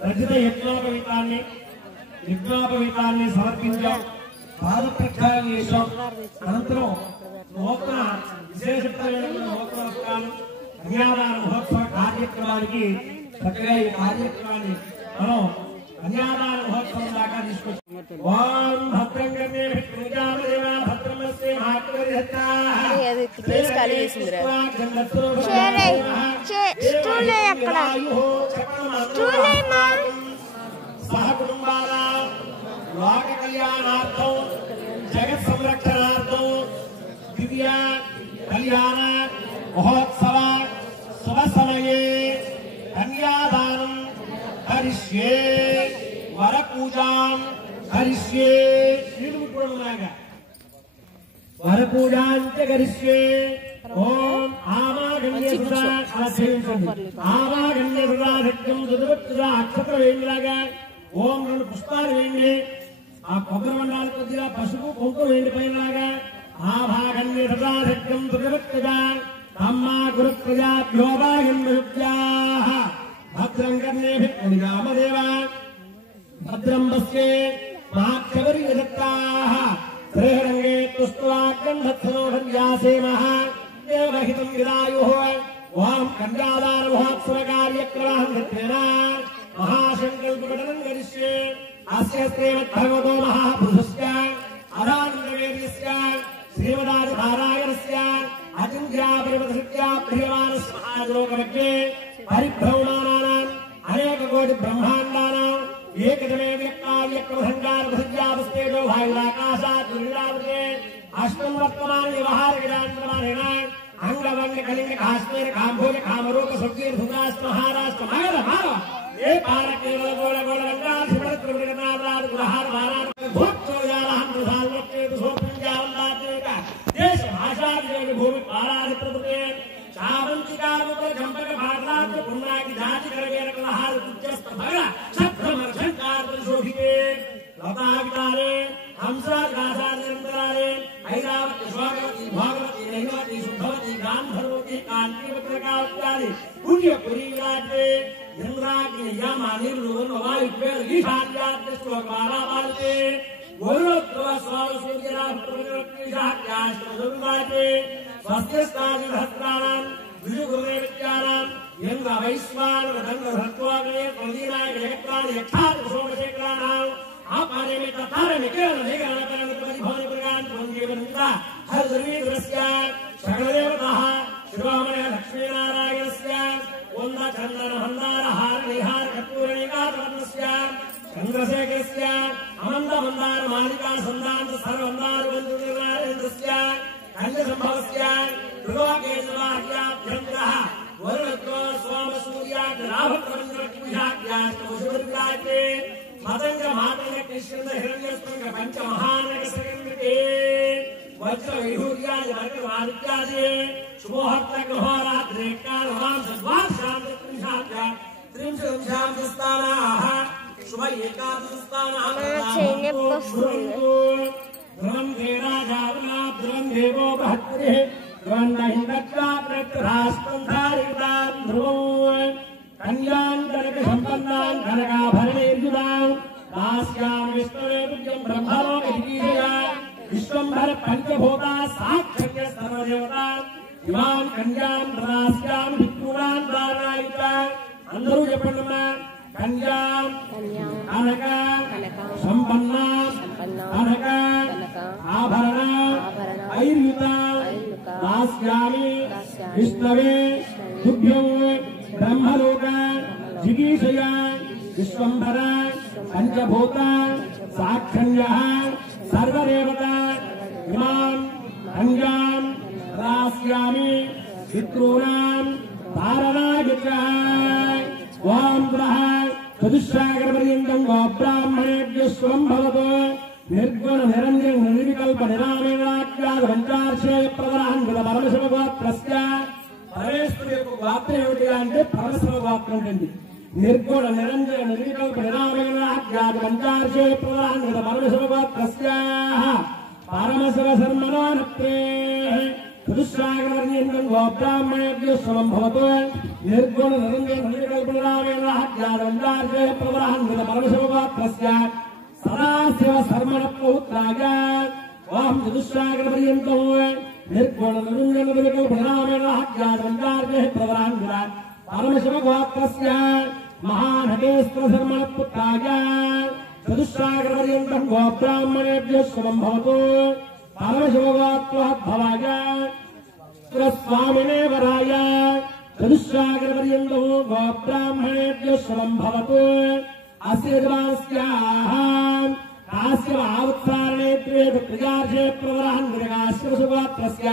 రజిత యజ్ఞోపవీతాన్ని సమర్పించాం పాద ప్రక్షాళన చేశాం అనంతరం నూతన విశేషమైన నూతన వస్త్రాలు కన్యాదాన మహోత్సవ కార్యక్రమానికి చక్కగా ఈ కార్యక్రమాన్ని మనం కన్యాదాన మహోత్సవం దాకా తీసుకొచ్చి ఓం భద్రం కన్యే విష్ణుజామదేవా భద్రమస్య మహాత్మరిహత్తాః అది ప్లేస్ ఖాళీ చేసిందిరా స్టూల్ ఎక్కడ స్టూల్ సహ కుటుంబానాం లోక కళ్యాణార్థం జగత్ సంరక్షణార్థం దివ్య కళ్యాణ మహోత్సవ శుభ సమయే కన్యాదానం హరిష్యే వర పూజాం హరిష్యే వర పూజాంచ హరిష్యే ఓం ఆవాగణ్య సదా ఆవాగణ్య సదా సత్యం సుదృప్తుగా అక్షత్ర వేయండిలాగా ఓం 2 పుష్పాలు వేయండి ఆ కొబ్బరి మండాలు కొద్దిగా పసుపు కుంకుమ వేయండి పైనలాగా ఆవాగణ్య సదా సత్యం సుదృప్తుగా అమ్మా గురు ప్రజాభ్యో వాగన్యభ్యాః భద్రం కర్ణేభిర్నిగామదేవ భద్రం పశ్యే మాక్షవరిదత్తాః శ్రీరంగే తుష్ట్వాగంధత్సనోహర్యాసేమః దేవహితం విదాయుః ఓం కన్యాదాన మహోత్సవ కార్యక్రమం నిత్యేన మహాసంకల్పఘటనం కరిష్యే అస్య శ్రీమద్భగవతో మహాపురుషస్య అరానందవేద్యస్య శ్రీమదాచార్యస్య అచింత్యాపరిమధృత్యా ప్రియమానస్ మహాలోకమధ్యే పరిభ్రమణానాం అనేక కోటి బ్రహ్మాండానాం ఏకదమే వ్యక్తావ్యక్తమసంగారభృత్యావస్థేజో వాయురాకాశాత్ దుర్విరావృతే అష్టం వర్తమాన వ్యవహార విధానమానేన అంగవంగ కళింగ కాశ్మీర కాంభోజ కామరూప సుగీర్ భుగాస్త మహారాష్ట్ర మగధ మానవ ఏ పార కేవల గోళ గోళ గంగాధిపత త్రివిగణనాథ గురహార భారాన భూత్సోయాలహం ప్రధానవత్తేతు సోపంజావందాత్యేక దేశ భాషాదివేగ భూమి పారాధిపతే చావంతికారూప జంపక భారతాత్మ పున్నాకి జాతి కరవేర కలహార కుచ్చస్త భగ సత్రమర్షంకార శోభితే లతావితారే హంసాగాసార నిరంతరారే ఐరావతి స్వాగవతి భాగవతి నైవతి శుద్ధవతి గాంధర్వతి కాంతివత్రకావత్యాది పుణ్య పురీరాజే ఇంద్రాగ్ని యమ నిర్వృణ వాయుపేద ఈశాన్యాత్మ శ్లోకమాలాపాలితే వరుణోద్భవ స్వామ సూర్యరా ప్రతిశాఖ్యాశ్రమదుర్వాచే స్వస్యస్థానిహస్త్రాణం విజుగురుదేవిత్యానాం ఇంద్ర వైశ్వానర దండహత్వాగ్నే ప్రదీనాయ జగత్రాణి యక్షాది సోమశేఖరాణాం ఆపారేమి తతారమి కేవల నిగరణకరణ ప్రతిభవన ప్రగాన్ త్వంజీవనంత హరిదుర్వీధురస్య సకలదేవతాః శిరోమణి లక్ష్మీనారాయణస్య వంద చందన మందార హార నిహార కర్పూరణికాతవర్ణస్య చంద్రశేఖరస్య అనంత మందార మాలికా సందాంత సర్వందార బంధునారాయణస్య కన్య సంభవస్య త్రిలోకేశ్వరాభ్యంతరః వరుణత్వ స్వామ సూర్యాత్ రాభప్రబంధరక్షిభ్యాఖ్యాస్తవశుభర్గాతే మతంగ మాతంగ కృష్ణ హిరణ్యస్తంగ పంచ మహానగ సగంగతే వజ్ర వైఢూర్యాది వర్గ వాదిత్యాది శుభోహర్త గృహరాత్రే కాలవాం సద్వాశాంత త్రింశంశాం స్థానాః శుభ ఏకాదశస్థానాః ధ్రువం దేరాజావనా ధ్రువం దేవో బహత్రిః ధ్రువం నహింద్రాస్పంధారితాం ధ్రువం కన్యాం కనక సంపన్నాం కనకాభరణైర్యుతాం దాస్యాం విష్ణువే తుల్యం బ్రహ్మలోక జిగీషయా విశ్వంభర పంచభూతా సాక్షర్య సర్వదేవతా ఇమాం కన్యాం దాస్యాం విష్ణునాం దానాయిత అందరూ చెప్పండమ్మా కన్యాం కనక సంపన్నా కనక ఆభరణ ఐర్యుత దాస్యామి విష్ణవే తుభ్యం బ్రహ్మలోక జిగీషయా విశ్వంభర పంచభూత సాక్షణ్య సర్వదేవత ఇమాం కన్యాం దాస్యామి పితॄణాం ధారణాయ ఓం చతుస్సాగరపర్యంతం గోబ్రాహ్మణేభ్యः స్వం భవతు నిర్గుణ నిరంజన నిర్వికల్ప నిరామేణాఖ్యాత పంచార్షేయ ప్రధానంగత పరమశివ గోత్రస్య పరమేశ్వరుడు యొక్క గోత్రం ఏమిటి అంటే పరమశివ గోత్రం అండి నిర్గుణ నిరంజన నిర్వికల్ప నిరామేణాఖ్యాత పంచార్షేయ ప్రధానంగత పరమశివ గోత్రస్య పరమశివ శర్మణోనత్రే చతుస్సాగరపర్యంతం గోబ్రాహ్మణేభ్యः స్వం భవతు నిర్గుణ నిరంజన నిర్వికల్ప నిరామేణాఖ్యాత పంచార్షేయ ప్రధానంగత పరమశివ గోత్రస్య సదాశివ శర్మణ పౌత్రాయ ఓం చతుస్సాగరపర్యంతం నిర్గుణ నిరంజన నిర్వికల్ప నిరామేణాఖ్యాత పంచార్షేయ ప్రధానంగత పరమశివ గోత్రస్య महानटेस्त्रधर्मपुत्राय चतुस्सागरपर्यन्तं गोब्राह्मणेभ्यः शुभं भवतु परमशिवगोत्रोद्भवाय स्वामिने वराय चतुस्सागरपर्यन्तं गोब्राह्मणेभ्यः शुभं भवतु अस्य यजमानस्याः काश्यवावत्सारणे प्रियार्षे प्रवराहन् काश्यवसुगोत्रस्य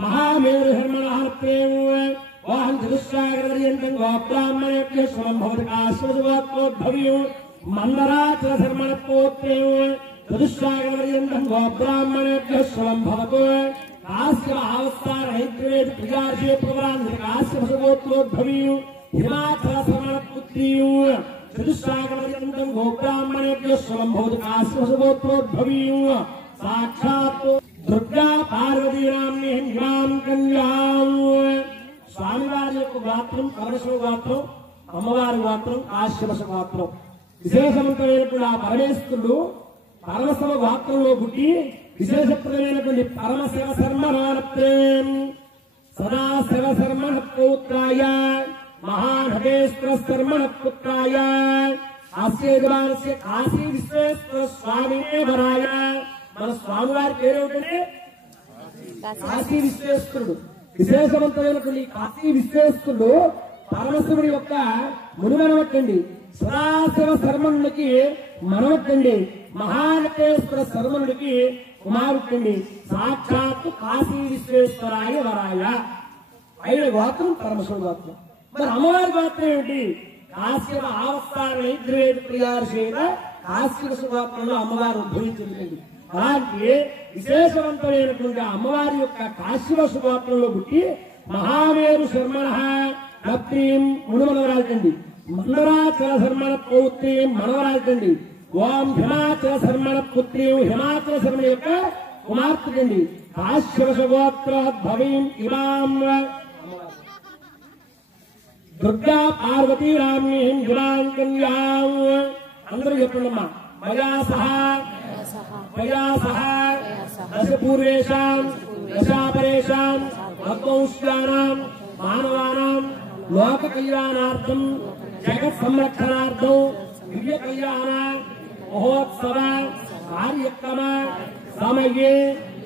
महामेरुधर्मणः प्रेम वाहन चतुस्सागरपर्यन्तं गोब्राह्मणेभ्यः शुभं भवतु काश्यवसुगोत्रोद्भवयो मन्दराचलधर्मणपोत्रेण चतुस्सागरपर्यन्तं गोब्राह्मणेभ्यः शुभं भवतु काश्यवावत्सारणे प्रियार्षे प्रवराहन् काश्यवसुगोत्रोद्भवयो हिमाचलधर्मणपुत्र्यो चतुस्सागरपर्यन्तं गोब्राह्मणेभ्यः शुभं भवतु काश्यवसुगोत्रोद्भवयो साक्षात् दुर्गा पार्वती नाम्नी हिमां कन्यां स्वामिवारी యొక్క గాత్రం పరమశివ గాత్రం అమ్మవారి గాత్రం కాశ్యపశ గాత్రం విశేషవంతమైనటువంటి ఆ పరమేశ్వరుడు పరమశివ గాత్రంలో పుట్టి విశేషప్రదమైనటువంటి పరమశివ శర్మణాన ప్రేమ సదా శివ శర్మణ పుత్రాయ महानटेश्वर शर्मण पुत्राय आस्यजमानस्य काशी विश्वेश्वर स्वामिने वराय मन स्वामिवारी పేరు ఏంటంటే కాశీ విశ్వేశ్వరుడు విశేషవంతమైనటువంటి కాశీ విశ్వేశ్వరుడు పరమశివుడి యొక్క మునిమనవట్టండి సదాశివ శర్మణుడికి మనవట్టండి మహానటేశ్వర శర్మణుడికి కుమారుట్టండి సాక్షాత్తు కాశీ విశ్వేశ్వరాయ వరాయ ఆయన గోత్రం పరమశివ గోత్రం మరి అమ్మవారి గోత్రం ఏమిటి కాశ్యప ఆవస్తారణ ద్వేద ప్రియార్షేన కాశ్యప గోత్రంలో అమ్మవారు ఉద్భవించింది అలాంటి విశేషవంతమైనటువంటి అమ్మవారి యొక్క కాశ్యప గోత్రంలో పుట్టి మహామేరు శర్మణ నప్రీం మునుమనవరాజండి మందరాచల శర్మణ పౌత్రి మనవరాజండి ఓం హిమాచల శర్మణ పుత్రి హిమాచల శర్మ యొక్క కుమార్తెండి కాశ్యప గోత్రోద్భవీం ఇమాం दुर्गा पार्वती राम्नी हिमां कन्यां अंदर చెప్పండమ్మా మయా సహ దశ పూర్వేషాం దశాపరేషాం భక్తౌష్యానాం మానవానాం లోక కళ్యాణార్థం జగత్ సంరక్షణార్థం దివ్య కళ్యాణ మహోత్సవ కార్యక్రమ సమయే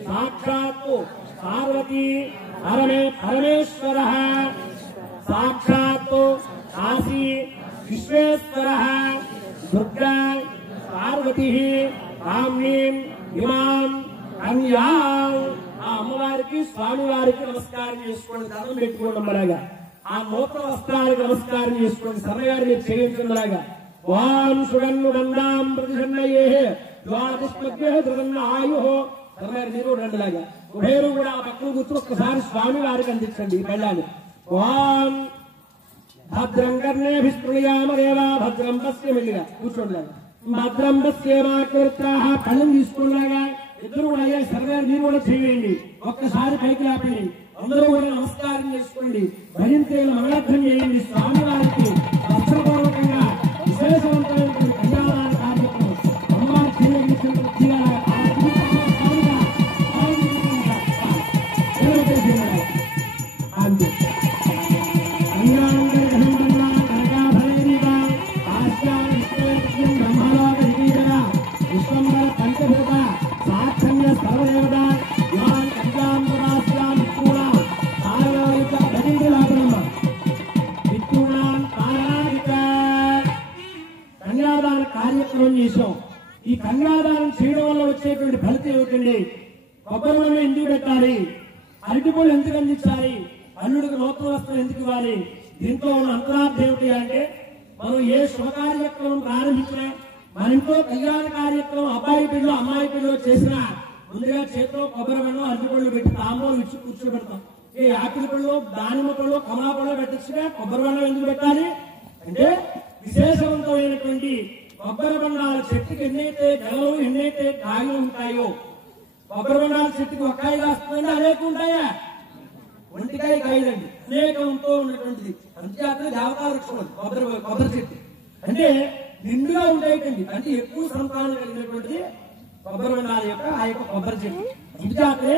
సాక్షాత్ పార్వతీ పరమేశ్వరః साक्षात् काशी विश्वेश्वरः दुर्गा पार्वती राम्नीं इमां कन्यां ఆ అమ్మవారికి స్వామివారికి నమస్కారం చేసుకోండి దండం పెట్టుకోండి అమ్మలాగా ఆ నూతన వస్త్రానికి నమస్కారం చేసుకోండి సర్వగారి మీరు చేయించండిలాగా ఓం సుగన్ను బందాం ప్రతిషన్నయే ద్వాదశమధ్య ధృతన్న ఆయు సర్వగారి మీరు రండిలాగా ఉభయరు కూడా ఆ పక్కన కూర్చొని ఒక్కసారి స్వామివారికి అందించండి ఈ పెళ్ళాన్ని ఓం భద్రం కర్ణేభిస్పృణయామ దేవా భద్రం పశ్యమిగా కూర్చోండిలాగా భద్రం పశ్యేమాకృత్రాః కళ్ళం తీసుకోండిలాగా ఇద్దరు కూడా అయ్యా సర్వేరు మీరు కూడా చేయండి ఒక్కసారి పైకి లేపండి అందరూ కూడా నమస్కారం చేసుకోండి భజంత్రేలు మంగళార్థం చేయండి స్వామివారికి వస్త్రపూర్వకంగా విశేషవంతమైనటువంటి కళ్యాణ కార్యక్రమం అమ్మవారి అంతే విశ్వంబర పంచభూత సాక్షణ్య సర్వదేవత కన్యాదాన కార్యక్రమం చేశాం. ఈ కన్యాదానం చేయడం వల్ల వచ్చేటువంటి ఫలితం ఏమిటండి? కొబ్బరి వల్ల ఎందుకు పెట్టాలి, అరటిపళ్ళు ఎందుకు అందించాలి, అల్లుడికి నూతన వస్త్రం ఎందుకు ఇవ్వాలి? దీంట్లో ఉన్న అంతరార్థం ఏమిటి అంటే, మనం ఏ శుభ కార్యక్రమం ప్రారంభించినా, మన ఇంట్లో కళ్యాణ కార్యక్రమం అబ్బాయి పెళ్ళో అమ్మాయి పెళ్ళో చేసినా ముందుగా చేతిలో కొబ్బరి పళ్ళు అరటిపళ్ళు పెట్టి తాంబూలం ఇచ్చి కూర్చోబెడతాం. ఈ ఆపిల్ పళ్ళు, దానిమ్మ పళ్ళు, కమలా పళ్ళు పెట్టచ్చుగా కొబ్బరి పళ్ళు ఎందుకు పెట్టాలి అంటే, విశేషవంతమైనటువంటి కొబ్బరి బండాల చెట్టుకి ఎన్నైతే గెలలు ఎన్నైతే కాయలు ఉంటాయో, కొబ్బరి బండాల చెట్టుకి ఒక్కాయ కాస్తుందంటే అనేక ఉంటాయా? ఒంటికాయ కాయలండి, అనేకంతో ఉన్నటువంటిది. అంతేకాక దేవతా వృక్షం కొబ్బరి చెట్టు అంటే నిండుగా ఉంటాయిటండి, అంటే ఎక్కువ సంతానం కలిగినటువంటిది కొబ్బరి బండాల యొక్క ఆ యొక్క కొబ్బరి చెట్టు. అంతేకాకే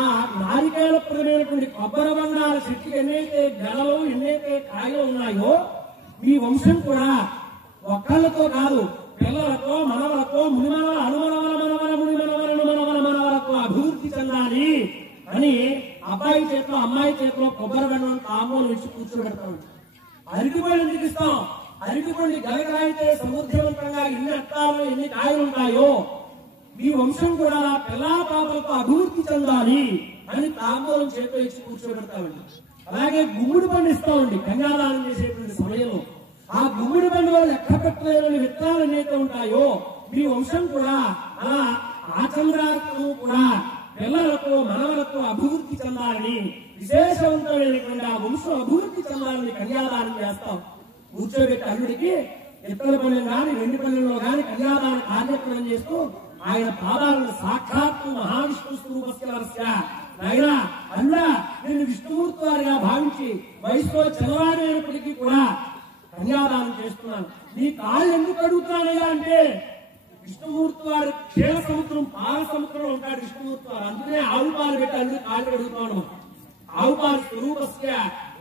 ఆ నారికేళప్రదమైనటువంటి కొబ్బరి బండాల చెట్టుకి ఎన్నైతే గెలలు ఎన్నైతే కాయలు ఉన్నాయో, మీ వంశం కూడా ఒక్కళ్ళతో కాదు, పిల్లలతో, మనవలతో, మునిమనవల, అనుమనవల, మనవల, మునిమనవల, మనవల, మనవలతో అభివృద్ధి చెందాలి అని అబ్బాయి చేతిలో అమ్మాయి చేతిలో కొబ్బరి బండను తాంబూలం ఇచ్చి కూర్చోబెడతాం. అరటిపండు ఎందుకు ఇస్తాం? అరటిపండు గలగలైతే సముద్రవంతంగా ఎన్ని అట్టాలు ఎన్ని కాయలు ఉంటాయో మీ వంశం కూడా పిల్లా పాపలతో అభివృద్ధి చెందాలి అని తాంబూలం చేతిలో ఇచ్చి కూర్చోబెడతామండి. అలాగే గుమ్మిడి పండు ఇస్తామండి కన్యాదానం చేసేటువంటి సమయంలో. ఆ గుమ్మిడి పండు వల్ల లెక్క పెట్టలేని విత్తనాలు ఏవైతే ఉంటాయో మీ వంశం కూడా అలా ఆచంద్రార్థము కూడా పిల్లలతో మనవలతో అభివృద్ధి చెందాలని, విశేషవంతమైనటువంటి ఆ వంశం అభివృద్ధి చెందాలని కన్యాదానం చేస్తాం. కూర్చోబెట్టి అల్లుడికి ఇత్తడి పల్లెం గాని వెండి పల్లెంలో గాని కన్యాదాన కార్యక్రమం చేస్తూ ఆయన పాదాలను సాక్షాత్తు మహావిష్ణు స్వరూపస్య నాయనా అల్లా నేను విష్ణుమూర్తి వారిగా భావించి వయసులో చదవాలైనప్పటికీ కూడా కన్యాదానం చేస్తున్నాను. నీ కాళ్ళు ఎందుకు అడుగుతున్నానయ్యా అంటే విష్ణుమూర్తి వారు క్షీర సముద్రం పాల సముద్రంలో ఉంటాడు విష్ణుమూర్తి వారు. అందుకనే ఆవు పాలు పెట్టి అందరూ కాళ్ళు అడుగుతున్నాను. ఆవు పాలు స్వరూపస్య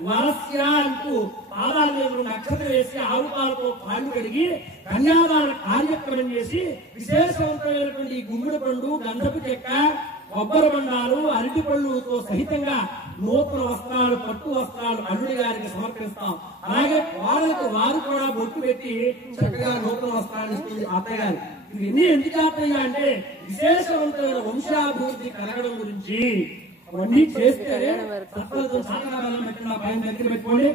వరస్య అంటూ పాదాల మీద నక్షత్రం వేసి ఆవు పాలతో కాళ్ళు కడిగి కన్యాదాన కార్యక్రమం చేసి విశేషవంతమైనటువంటి గుమ్మిడి పండు, గంధపు చెక్క, కొబ్బరి బండాలు, అరటి పళ్ళుతో సహితంగా నూతన వస్త్రాలు, పట్టు వస్త్రాలు అల్లుడి గారికి సమర్పిస్తాం. అలాగే వాళ్ళకి వారు కూడా బొట్టు పెట్టి చక్కగా నూతన వస్త్రాలు ఇస్తుంది అత్తయ్య గారు. ఇవన్నీ ఎందుకు అత్తయ్య అంటే విశేషవంతమైన వంశాభివృద్ధి కలగడం గురించి. అవన్నీ చేస్తే సత్వలతో చాకర బలం పెట్టండి, పైన దగ్గర పెట్టుకోండి.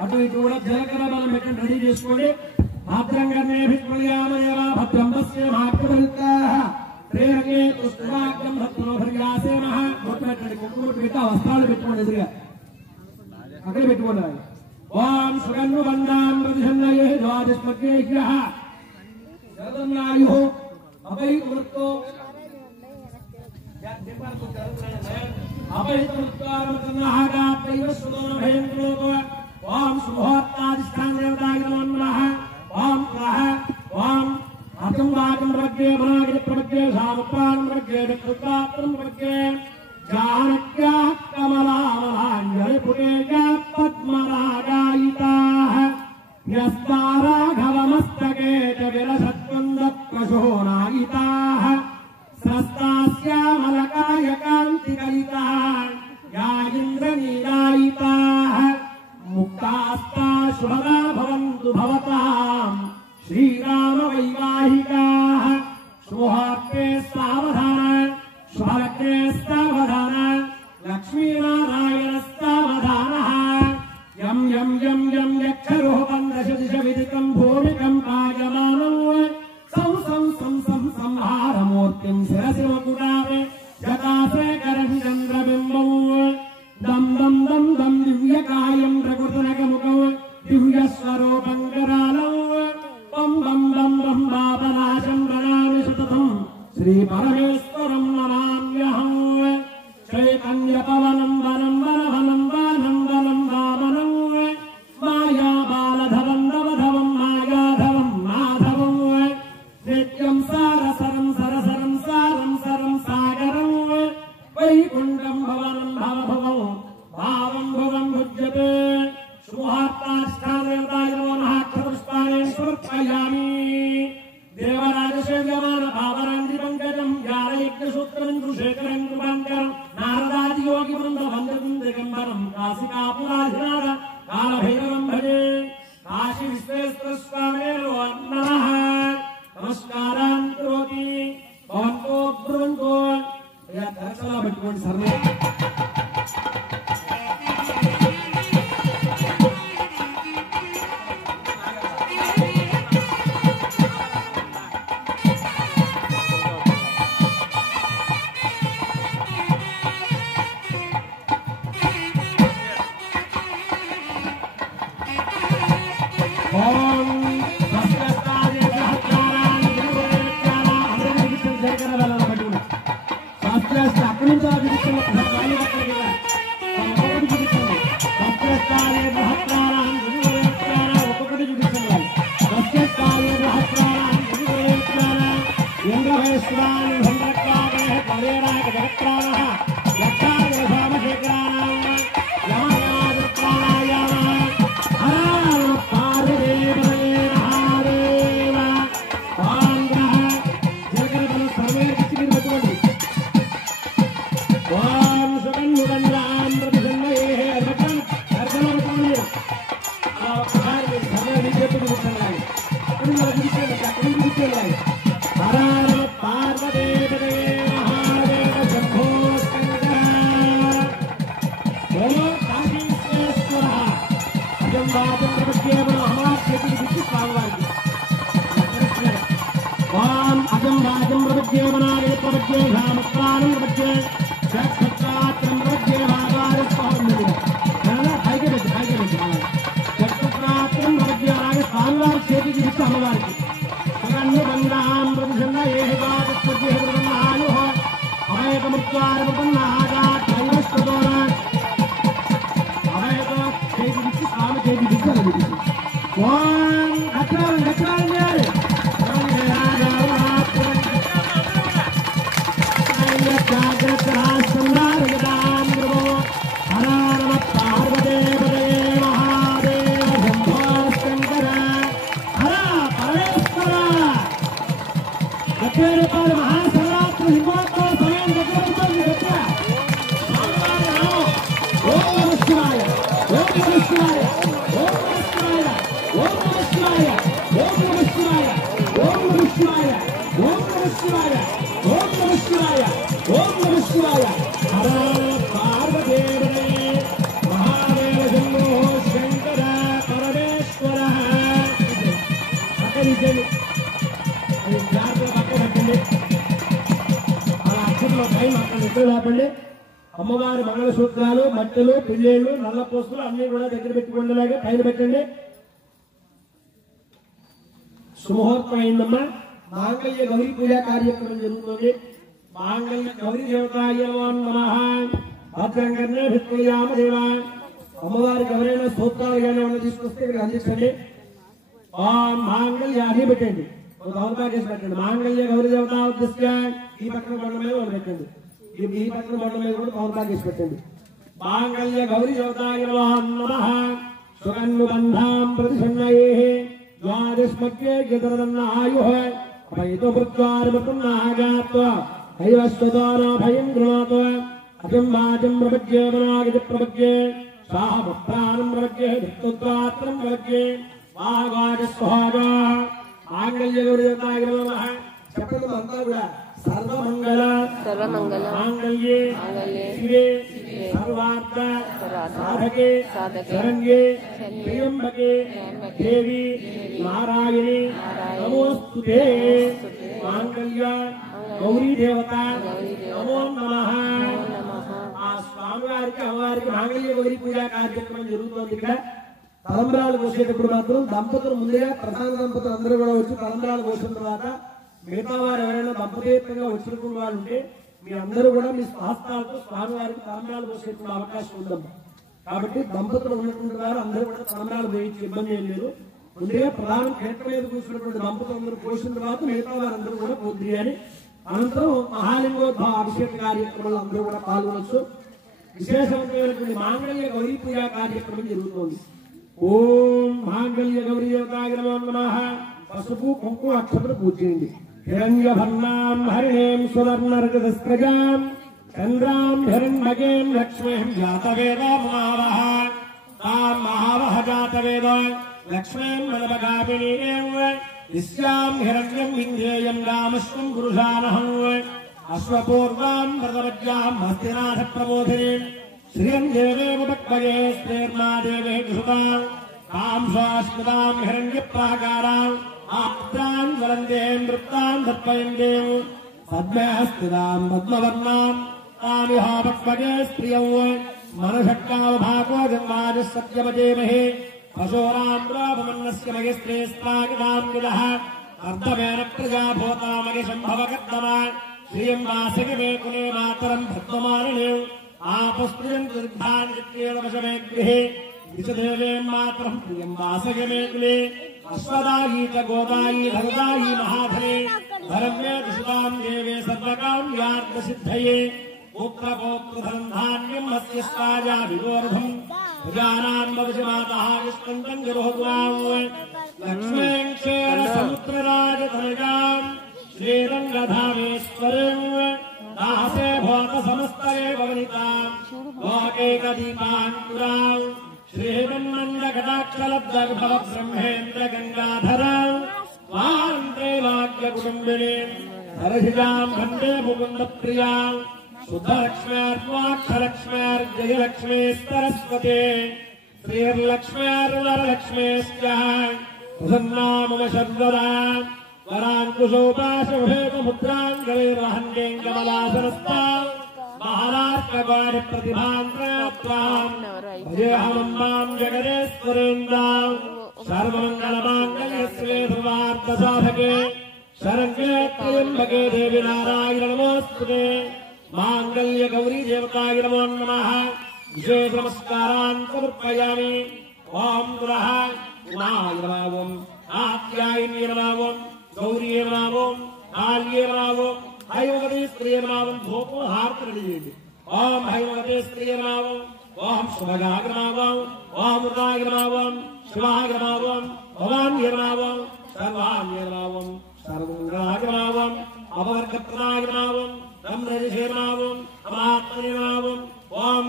అటు ఇటు కూడా జీలకర్ర బలం పెట్టండి, రెడీ చేసుకోండి. భద్రంగానే భిత్మయామేవ భద్రం పశ్య మహాకృతాః ప్రేరకే పుష్పవాక్యం భద్రో భర్యాసే మహా. బొట్టు పెట్టండి, కుంకుమ పెట్టి వస్త్రాలు పెట్టుకోండి ఎదురుగా అక్కడ పెట్టుకోండి. ఓం సుగన్ను బంధాం ప్రతిషన్నయే ద్వాదశమగ్రేహ్యః జగదన్నాయుః అభయవృత్తో ఓం శుభోత్తాధిష్టాన దేవతాయ నమో నమః. ఓం ప్రహ ఓం అతం వాగం ప్రజ్ఞే భనాగిరి ప్రజ్ఞే సామపాన్ ప్రజ్ఞే దక్షుతాత్రం ప్రజ్ఞే జానక్యా కమలామలాంజలి పుటేజా పద్మరాగాయితాః యస్తా రాఘవమస్తకే చ విరసత్వంద ప్రశోనాయితాః సస్తాస్యామలకాయ కాంతికలితాః యా ఇంద్రనీలాయితాః ముక్తాస్తా శుభదా భవంతు భవతాం శ్రీరామ వైవాహికాః. శుభార్తే సావధాన, శుభలగ్నే సావధాన, లక్ష్మీనారాయణస్తావధానః. యం యం యం యం యక్షరూపం దశదిశ విదితం భూమికం పాయమానం సం సం సం సం సంహారమూర్తిం శిరసి మకుటారే జటాశేఖరం చంద్రబింబం దం దం దం దం దివ్యకాయం ప్రకృతనకముఖం దివ్యస్వరూపం కరాళం బం బం బం బం పాపనాశం ప్రణామి సతతం శ్రీ పరమేశ్వరం నమామ్యహం. చైతన్య పవనం వనం వనవనం వానం వనం వామనం మాయా బాలధవం నవధవం మాయాధవం మాధవం నిత్యం సారసరం సరసరం సారం సరం సాగరం వైకుంఠం భవనం భవభవం భావం భవం భుజ్యతే. శుభార్తాష్టాదేవతాయ నమో నమః. అక్షరపుష్పాణి సమర్పయామి. దేవరాజసేవ్యమాన భావరంగి పంకజం యారయజ్ఞసూత్రం శేఖరం కృపాంకరం నారదాది యోగి బృంద వందనం దిగంబరం కాశికాపురాధినాథ కాలభైరవం భజే. కాశీ విశ్వేశ్వర స్వామినే నమః. నమస్కారాన్ కరోతి భవంతో బ్రువంతో. దర్శనా పెట్టుకోండి సర్వే. అక్కడి నుంచి प्रपद्ये प्रपद्ये धामत्रानं प्रपद्ये चक्रत्रात्रं प्रपद्ये भागारस्वामिने अनला भागे चक्रत्रात्रं प्रपद्ये आगे स्वामिवार చేతి ఇచ్చి అమ్మవారికి అగన్య బంగాం ప్రతిసన్న ఏహగాద ప్రపద్ये బ్రహ్మాయో అమయకముత్వార బ్రహ్మాగా త్రైవస్తోర అమయక చేతి ఇచ్చి స్వామి చేతి ఇచ్చి అన్నది ఓం అక్రమ గచ్చాలి महाशिवरात्रि हिंगोत्सव समय ओम नमः शिवाय ओम नमः शिवाय ओम नमः शिवाय ओम नमः शिवाय ओम नमः शिवाय ओम नमः शिवाय ओम नमः शिवाय ओम नमः शिवाय ओम नमः शिवाय हर पार्वती महादेव शंभो शंकर परमेश्वर अकरिजन అమ్మవారి మంగళసూత్రాలు మట్టెలు పిల్లేళ్ళు నల్ల పోస్తులు అన్ని కూడా దగ్గర పెట్టుకునేలాగా పైన పెట్టండి. సుముహూర్తం అయిందమ్మా. మాంగళ్య గౌరీ పూజా కార్యక్రమం జరుగుతుంది. మాంగళ్య గౌరీ దేవతాయ నమః. భద్రంకర్ణే భిత్రయామ దేవా. అమ్మవారికి ఎవరైనా సూత్రాలు కానీ ఏమైనా తీసుకొస్తే ఇక్కడ అందించండి. మాంగళ్య అది పెట్టండి. గౌరవాకేసి పెట్టండి. మాంగళ్య గౌరీ దేవత ఉద్దేశ్య ఈ పక్కన బండ మీద వాళ్ళు పెట్టండి. ఈ పక్కన బండ మీద కూడా గౌరవాకేసి పెట్టండి. మాంగళ్య గౌరీ దేవతాయ నమః. సుగన్నుబంధాం ప్రతిసన్నయే ద్వాదశమగ్గే గితరదన్న ఆయుః అభయతో భృత్వారమృతం నాగాత్వ హైవస్వదానా భయం గృణాత అజం వాజం ప్రపద్యే మనాగితి ప్రపద్యే సాహభక్తానం ప్రపద్యే భిత్తోత్రాత్రం ప్రపద్యే వాగాజస్వహాగా మాంగళ్య గౌరీ దేవతాయ నమః. చెప్పండి అంతా కూడా సర్వమంగళ సర్వమంగళ మాంగళ్యే శివే సర్వార్థ సాధకే శరణ్యే త్ర్యంబకే దేవి నారాయణి నమోస్తుతే. మాంగళ్య గౌరీ దేవత నమో నమః. ఆ స్వామివారికి అమ్మవారికి మాంగళ్య గౌరీ పూజా కార్యక్రమం జరుగుతోంది. ఇక్కడ తలంబ్రాలు పోసేటప్పుడు మాత్రం దంపతులు ముందుగా ప్రధాన దంపతులు అందరూ కూడా వచ్చి తలంబ్రాలు పోసిన తర్వాత మిగతా వారు ఎవరైనా దంపతీయంగా వచ్చినప్పుడు వాళ్ళు ఉంటే మీ అందరూ కూడా మీ హస్తాలతో స్వామివారికి తలంబ్రాలు పోసేటువంటి అవకాశం ఉందమ్మా. కాబట్టి దంపతులు ఉన్నటువంటి వారు అందరూ కూడా తలంబ్రాలు పోయించి ఇబ్బంది ఏం లేదు. ముందుగా ప్రధాన పీట మీద కూర్చున్నటువంటి దంపతులు అందరూ పోసిన తర్వాత మిగతా వారందరూ కూడా పోద్ది అని అనంతరం మహాలింగోద్భవ అభిషేక కార్యక్రమంలో అందరూ కూడా పాల్గొనవచ్చు. విశేషమైనటువంటి మాంగళ్య గౌరీ పూజా కార్యక్రమం జరుగుతోంది. ఓం మాంగళ్య గౌరీ దేవతాయ నమః. పసుపు కుంకుమ అక్షతలు పూజ చేయండి. హిరణ్యవర్ణాం హరిణీం సువర్ణరజతస్రజాం చంద్రాం హిరణ్మగేం లక్ష్మీం జాతవేదో మహావహ. తాం మహావహ జాతవేద లక్ష్మీం మనమగామినీం విశ్యాం హిరణ్యం వింధ్యేయం రామశ్వం పురుషానహం. అశ్వపూర్వాం ప్రథమజ్యాం హస్తినాథ ప్రబోధినీం శ్రియం దేవేవ భక్తయే శ్రీర్మా దేవే ఘృతాం తాం స్వాస్మితాం హిరణ్యప్రాకారాం ఆప్త్రాం జ్వలందేం నృప్తాం దర్పయందేం పద్మహస్తిదాం పద్మవర్ణాం తామిహా భక్తయే స్త్రియం మనషక్కావభాగో జన్మాది సత్యమజేమహే పశోరాం రామమన్నస్య మగస్త్రే స్థాగితాం విదః అర్ధమేన ప్రజాభూతామగి సంభవకర్తమా శ్రియం వాసగిమే కులే మాతరం భద్మమాలినే ఆపస్త్రియం దుర్భాన్ విద్యేవశమే గృహే విచదేవేం మాతరం ప్రియం వాసగిమే కులే అశ్వదాయీ చ గోదాయీ ధనదాయీ మహాధనే ధరమ్యే దుషితాం దేవే సర్వకామ్యార్థసిద్ధయే పుత్రపౌత్రధనం ధాన్యం మత్స్యస్తాజా విగోర్ధం ప్రజానాం వదసి మాతః విష్ణుం జరోహురాం లక్ష్మీం క్షేర సముద్రరాజతనయాం శ్రీరంగధామేశ్వరం దాసే భూత సమస్తరే భవనితాం లోకైకదీపాంకురాం శ్రీమన్మండకటాక్షలబ్ధవ బ్రహ్మేంద్ర గంగాధరాం వాంత్రైవాక్య కుటుంబినీం హరసిజాం వందే ముకుంద ప్రియాం శుద్ధలక్ష్మ్యార్వాక్షలక్ష్మ్యార్జయలక్ష్మీ సరస్వతే శ్రీర్లక్ష్మ్యార్వరలక్ష్మీశ్చ ప్రసన్నా మమ సర్వదా वराङ्कुशोपाशभेदमुद्राङ्गवेर्वहन्येन कमलासनस्तां महाराष्ट्रवाणि प्रतिभां प्राप्तां भजेऽहमम्बां जगदेश्वरेन्द्रां सर्वमङ्गलमाङ्गल्ये सर्वार्थसाधके शरण्ये त्र्यम्बके देवी नारायण नमोस्तुते मांगल्य गौरी देवताय नमो नमः विशेष नमस्कारान् समर्पयामि ओम नमः उमाय नमः आत्यायिन्ये नमः गौरी नमः काल्ये नमः हैवगते स्त्रिये नमः धूपो हार्तरेडि ओम हैवगते स्त्रिये नमः ओम शुभगाय नमः ओम रुद्राय नमः शिवाय नमः भवान्ये नमः सर्वान्ये नमः सर्वमङ्गलाय नमः अवर्गप्रदाय नमः ब्रह्मनिषेधनावं अमात्मनिनावं ओम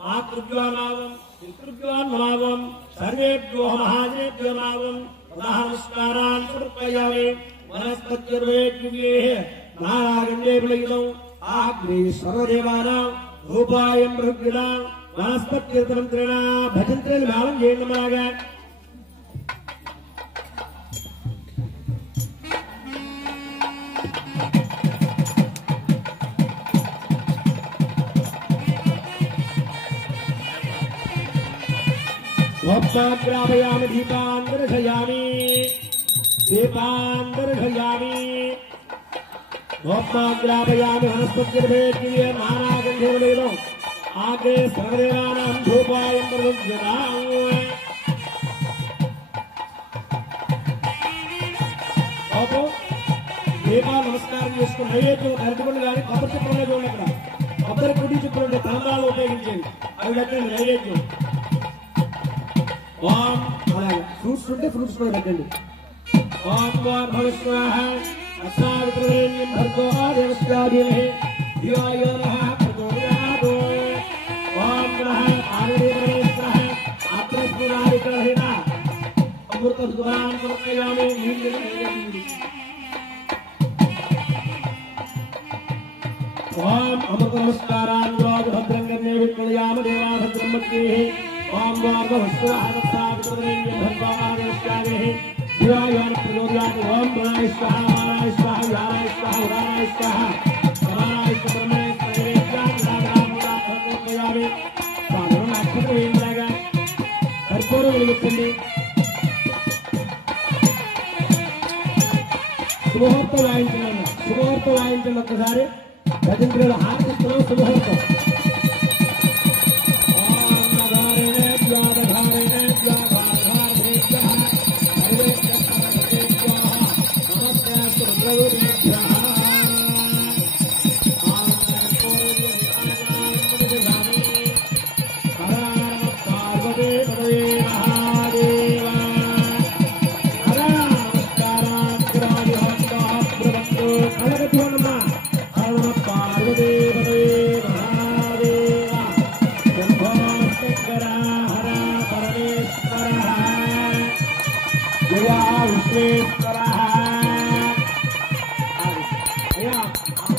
मातृभ्यो नमः पितृभ्यो नमः सर्वेभ्यो महाजनेभ्यो नमः नमस्कारान् समर्पयामि वनस्पतिर्वेद्युगे नारायणे विलयितौ आग्ने सर्वदेवानां रूपायं बृहद्गणां वनस्पतिर्तमन्त्रिणा भजन्ते नामं ये नमः वप्पाग्रापयामि दीपान् दर्शयामि वप्पाग्रापयामि वनस्पतिर्वेद्युगे नानागन्धे विलयितौ आग्ने सर्वदेवानां धूपायं प्रदुज्यताम् దీపాలు నమస్కారం చేసుకుని నైవేద్యం అరటిపండు కానీ కొబ్బరి చిప్పలు చూడండి అక్కడ కొబ్బరి కుడి చిప్పలు ఉంటే తలంబ్రాలు ఉపయోగించండి అవి పెట్టండి నైవేద్యం ఓం అలాగే ఫ్రూట్స్ ఉంటే ఫ్రూట్స్ కూడా పెట్టండి ఓం భగస్వాహ అస్మావిత్రేణ్యం భర్గో దేవస్యాధీమహి ధియో నః ప్రచోదయాత్ ఓం నః పార్వతీపరమేశ్వరః ఆత్మస్ఫురారికరహిత అమృత సుధాం సమర్పయామి ओम अमृत नमस्कारान् भद्रंगन्ये विक्लयाम देवाभद्रं मध्ये ओम वार्गवस्वाहदत्तावितरेण्यं भर्गवादेश्यादेः दिवायान प्रचोदयात् ओम गुणाय स्वाहा वाराय स्वाहा याराय स्वाहा उदाराय स्वाहा समानाय ब्रह्मणे त्रैवेद्यामि साधनं अक्षतवेन्द्रगा कर्पूरं వెలిగించండి శుభముహూర్త వాయించండి ఒక్కసారి భజంత్రుల ఆర్తిస్తున్నాం శుభముహూర్తం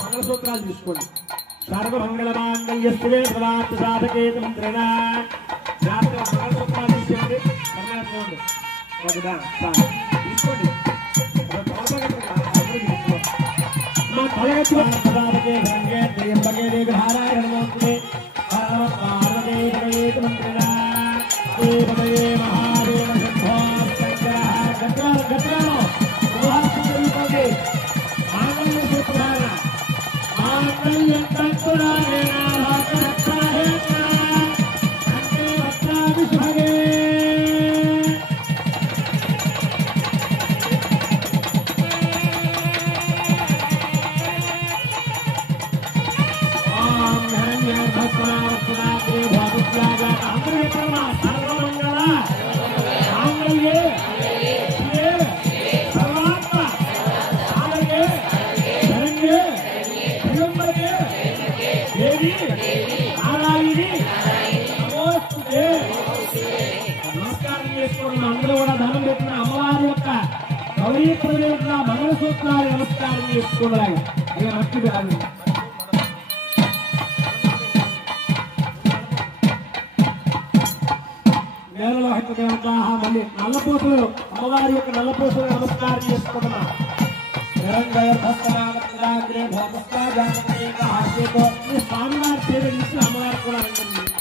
మంగళసూత్రాలు తీసుకోండి సర్వమంగళమాంగళ్యస్వే సర్వార్థ సాధకే మంత్రిణ మంగళసూత్రాలు తీసుకోండి తీసుకోండి మా తలగతి సాధకే సంగే త్రియంబకే దేవధారాయ నమోస్తుతే పార్వతీ మంత్రిణ దేవదే మహాదేవ శంభో శంకర గత్రాలో మహాసుందరీపదే ఆనంద సూత్రాల ఆనంద కంకురాయేన భాగరత్తాహేన సంతే వత్రావిషభగే ఓం హరణ్య భస్మావత్సనాదే భాగత్యాగ ఆంధ్రపరమ సర్వమంగళ ఆంగ్లయే నమస్కారం చేసుకోండి అందరూ కూడా ధనం పెట్టిన అమ్మవారి యొక్క గౌరీ ప్రదేశ మంగళసూత్రాలు నమస్కారం చేసుకోవాలి అలా మట్టి కాదు వేలలో హెక్క దేవత మళ్ళీ నల్లపూసలు అమ్మవారి యొక్క నల్లపూసలు నమస్కారం చేసుకుంటున్నా స్వామివారి పేరు నుంచి అమ్మవారు కూడా ఉంటుంది.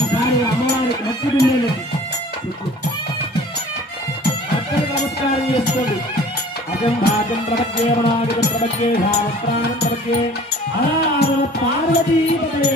ఈసారి అమ్మవారికి భక్తి బిందెలు నమస్కారం చేసుకోండి. అజం భాగం ప్రపంచే మనాగం ప్రపంచే శాస్త్రానం ప్రపంచే హర పార్వతీపతే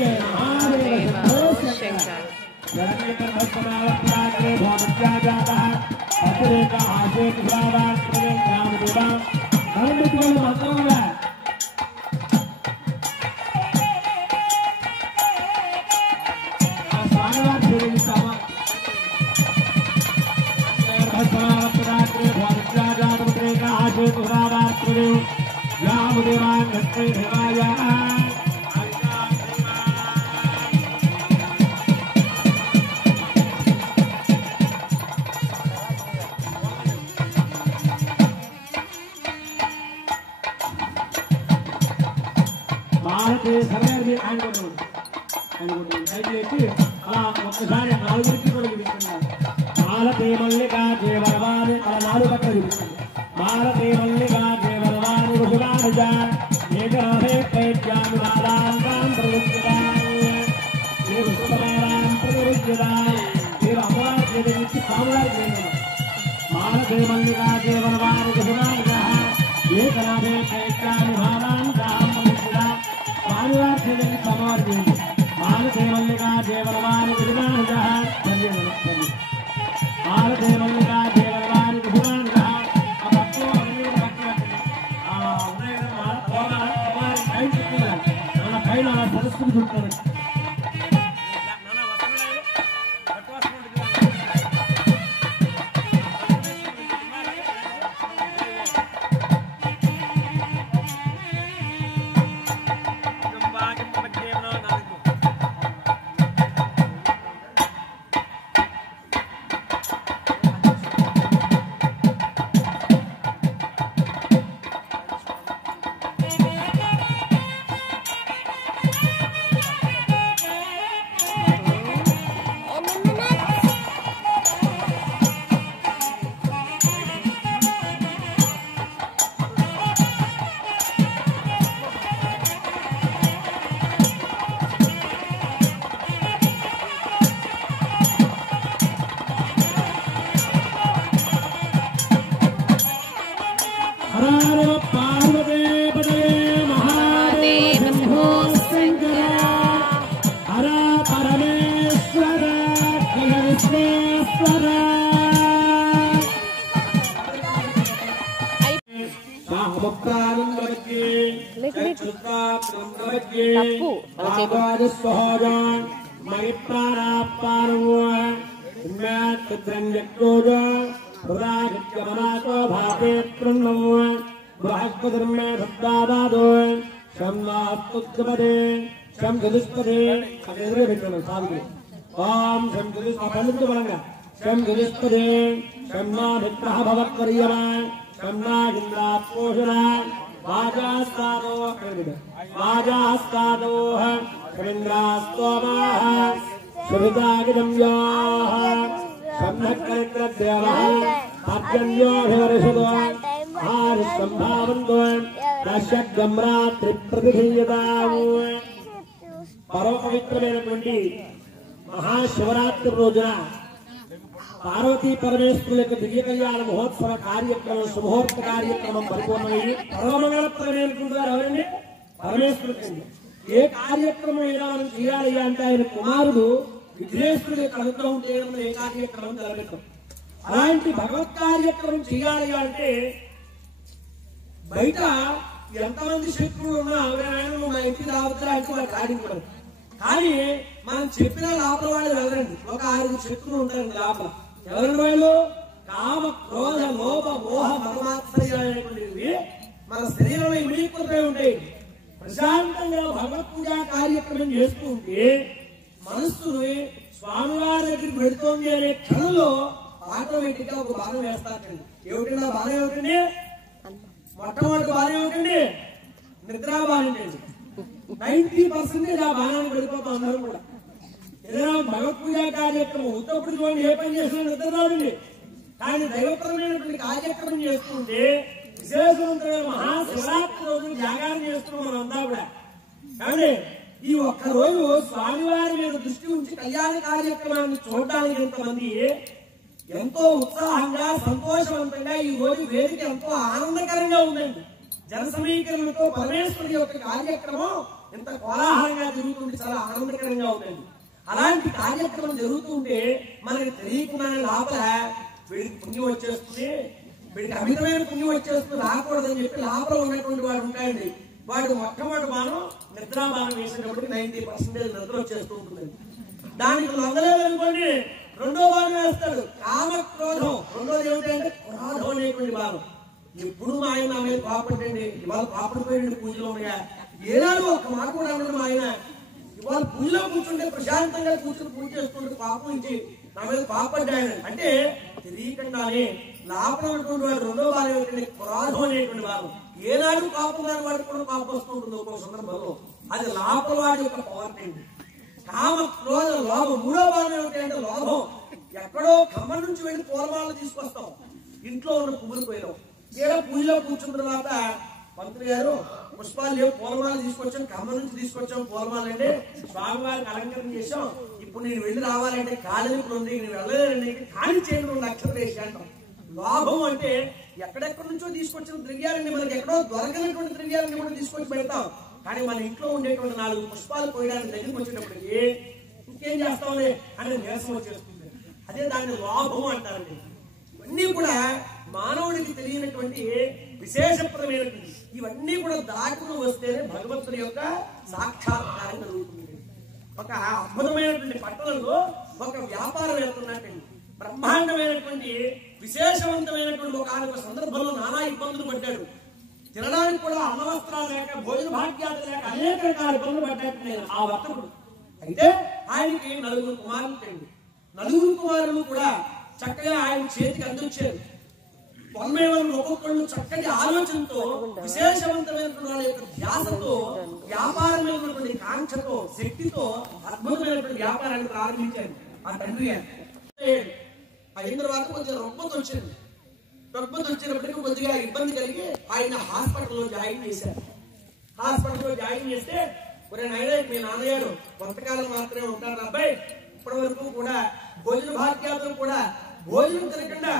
ఒక్కసారి నలుగురికి కూడా చూపిస్తున్నారు. మాలతే మల్లికా దేవరవాణి అలా నాలుగు పక్కన చూపిస్తుంది. మాలతే మల్లికా దేవరవాణి రుహురాజ ఏకరాహే పైత్యామి నారాయణాం ప్రవృత్తిదాయ మీరు సుతమేరాం ప్రవృత్తిదాయ మీరు అమ్మవారి చేతికి స్వామివారి చేతులు. మాలతే మల్లికా దేవరవాణి రుహురాజ ఏకరాహే పైత్యామి నారాయణాం ప్రవృత్తిదాయ స్వామివారి చేతికి స్వామివారి చేతులు. మాలతే మల్లికా దేవరవాణి రుహురాజ మాలతే మల్లికా దేవరవాణి రుహురాజ పైన సరస్సులు చుట్టారు. పరమ పవిత్రమైనటువంటి మహాశివరాత్రి రోజున పార్వతీ పరమేశ్వరుల యొక్క దివ్య కళ్యాణ మహోత్సవ కార్యక్రమం శుభోర్త కార్యక్రమం పరిపూర్ణమైంది. పరమమంగళప్రదమైనటువంటి ఎవరండి? పరమేశ్వరుడు. ఏ కార్యక్రమం అయినా మనం చేయాలి అంటే ఆయన కుమారుడు విఘ్నేశ్వరుడు యొక్క అనుగ్రహం చేయడం ఏ కార్యక్రమం జరగటం. అలాంటి భగవత్ కార్యక్రమం చేయాలి అంటే బయట ఎంతమంది శత్రువులు ఉన్నా మా ఇంటి రావద్దా అంటే వాళ్ళు కాడించడం. కానీ మనం చెప్పిన లోపల వాళ్ళు వెళ్ళరండి. ఒక 6 శత్రువులు ఉంటారండి లోపల. ఎవరి వాళ్ళు? కామ క్రోధ లోభ మోహ మర్మాత్రయాలనేటువంటివి మన శరీరంలో ఇమిడిపోతూ ఉంటాయి. ప్రశాంతంగా భగవత్ పూజా కార్యక్రమం చేస్తూ ఉంటే మనస్సుని స్వామివారి దగ్గరికి పెడుతోంది అనే క్షణంలో ఆటోమేటిక్ గా ఒక బాణం వేస్తారండి. ఏమిటండి ఆ బాణం? ఏమిటండి? మొట్టమొదటి బాణం ఏమిటండి? నిద్రాబాణం అండి. 90% ఆ బాణాన్ని పడిపోతాం అందరూ కూడా. ఏదైనా భగవత్ పూజా కార్యక్రమం ఉత్తప్పుడు చూడండి, ఏ పని చేసినా నిద్ర రాదండి. కానీ దైవపరమైనటువంటి కార్యక్రమం చేస్తుంటే విశేషవంతమైన మహాశివరాత్రి రోజు జాగారం చేస్తున్నాం మనం అంతా కూడా. కానీ ఈ ఒక్క రోజు స్వామివారి మీద దృష్టి ఉంచి కళ్యాణ కార్యక్రమాన్ని చూడడానికి ఎంతమంది ఎంతో ఉత్సాహంగా సంతోషవంతంగా ఈ రోజు వేదిక ఎంతో ఆనందకరంగా ఉందండి. జన సమీకరణతో పరమేశ్వరుడి యొక్క కార్యక్రమం ఎంత కోలాహలంగా జరుగుతుంది, చాలా ఆనందకరంగా ఉందండి. అలాంటి కార్యక్రమం జరుగుతుంటే మనకి తెలియకుండానే లోపల వీడికి పుణ్యం వచ్చేస్తుంది, వీడికి అమితమైన పుణ్యం వచ్చేస్తుంది, రాకూడదని చెప్పి లోపల ఉన్నటువంటి వాడు ఉంటాయండి. వాడు మొట్టమొదటి బాణం నిద్రాబాణం వేసినప్పటికీ 90% నిద్ర వచ్చేస్తూ ఉంటుంది. దానికి లొంగలేదనుకోండి రెండో బాణం వేస్తాడు, కామ క్రోధం. రెండోది ఏమిటంటే క్రోధం అనేటువంటి బాణం. ఎప్పుడు మా ఆయన నా మీద కోపడండి, ఇవాళ కోపడిపోయింది పూజలో ఉండగా. ఏనాడు ఒక మాట కూడా ఉండదు మా ఆయన. ఇవాళ పూజలో కూర్చుంటే ప్రశాంతంగా కూర్చుని పూజ చేసుకుంటే పాపం నుంచి నా మీద కోపడ్డాయని అంటే తెలియకుండానే లోపల ఉన్నటువంటి వాడు రెండో బాధ ఏమిటంటే క్రోధం అనేటువంటి భావం. ఏనాడు కోపం కాని వాడికి కూడా కోపం వస్తూ ఉంటుంది ఒక్కో సందర్భంలో. అది లోపల వాడి యొక్క పవర్ అండి. కామ క్రోధ లోభం. మూడో భావం ఏమిటంటే లోభం. ఎక్కడో ఖమ్మం నుంచి వెళ్ళి పూలమాలను తీసుకొస్తాం, ఇంట్లో ఉన్న పువ్వులు పోయినాం. ఏదో పూజలో కూర్చున్న తర్వాత మంత్రి గారు పుష్పాలు లేవు, పూలమాల తీసుకొచ్చాం, ఖమ్మం నుంచి తీసుకొచ్చాం పూలమాల అంటే స్వామివారికి అలంకరణ చేసాం. ఇప్పుడు నేను వెళ్ళి రావాలంటే కాలింపులు ఉంది, నేను వెళ్ళలేదండి, ఖాళీ చేయడం 2 అక్షరం వేసి అంటాం. లోభం అంటే ఎక్కడెక్కడి నుంచో తీసుకొచ్చిన ద్రవ్యాలని, మనకి ఎక్కడో దొరకనటువంటి ద్రవ్యాలని కూడా తీసుకొచ్చి పెడతాం. కానీ మన ఇంట్లో ఉండేటువంటి 4 పుష్పాలు పోయడానికి దగ్గరికి వచ్చేటప్పటికి ఇంకేం చేస్తామని అంటే నీరసం వచ్చేస్తుంది. అదే దాన్ని లోభం అంటారండి. ఇవన్నీ కూడా మానవుడికి తెలియనటువంటి విశేషప్రదమైనటువంటి, ఇవన్నీ కూడా దాటుకుని వస్తేనే భగవంతుడి యొక్క సాక్షాత్కారం కలుగుతుంది. ఒక అద్భుతమైనటువంటి పట్టణంలో ఒక వ్యాపారం వెళ్తున్నట్టండి. బ్రహ్మాండమైనటువంటి విశేషవంతమైనటువంటి ఒక సందర్భంలో నానా ఇబ్బందులు పడ్డాడు. తినడానికి కూడా అన్నవస్త్రాలు లేక, భోజన భాగ్యాలు లేక అనేక రకాల ఇబ్బందులు పడ్డాడు ఆ వర్తకుడు. అయితే ఆయనకి 4 కుమారులు అండి. 4 కుమారులు కూడా చక్కగా ఆయన చేతికి అందించారు. ఒక్కొక్కళ్ళు చక్కటి ఆలోచనతో, విశేషవంతమైనటువంటి వాళ్ళ యొక్క ధ్యాసతో, వ్యాపారమైనటువంటి కాంక్షతో, శక్తితో అద్భుతమైనటువంటి వ్యాపారాన్ని ప్రారంభించారు ఆ తండ్రి. అయిన తర్వాత కొద్దిగా రుగ్మత వచ్చింది. రుగ్మత వచ్చినప్పటికీ కొద్దిగా ఇబ్బంది కలిగి ఆయన హాస్పిటల్లో జాయిన్ చేశారు. హాస్పిటల్లో జాయిన్ చేస్తే మీ నాన్నగారు కొంతకాలం మాత్రమే ఉంటారు అబ్బాయి, ఇప్పటి వరకు కూడా భోజన భాగ్యాలు కూడా భోజనం తినకుండా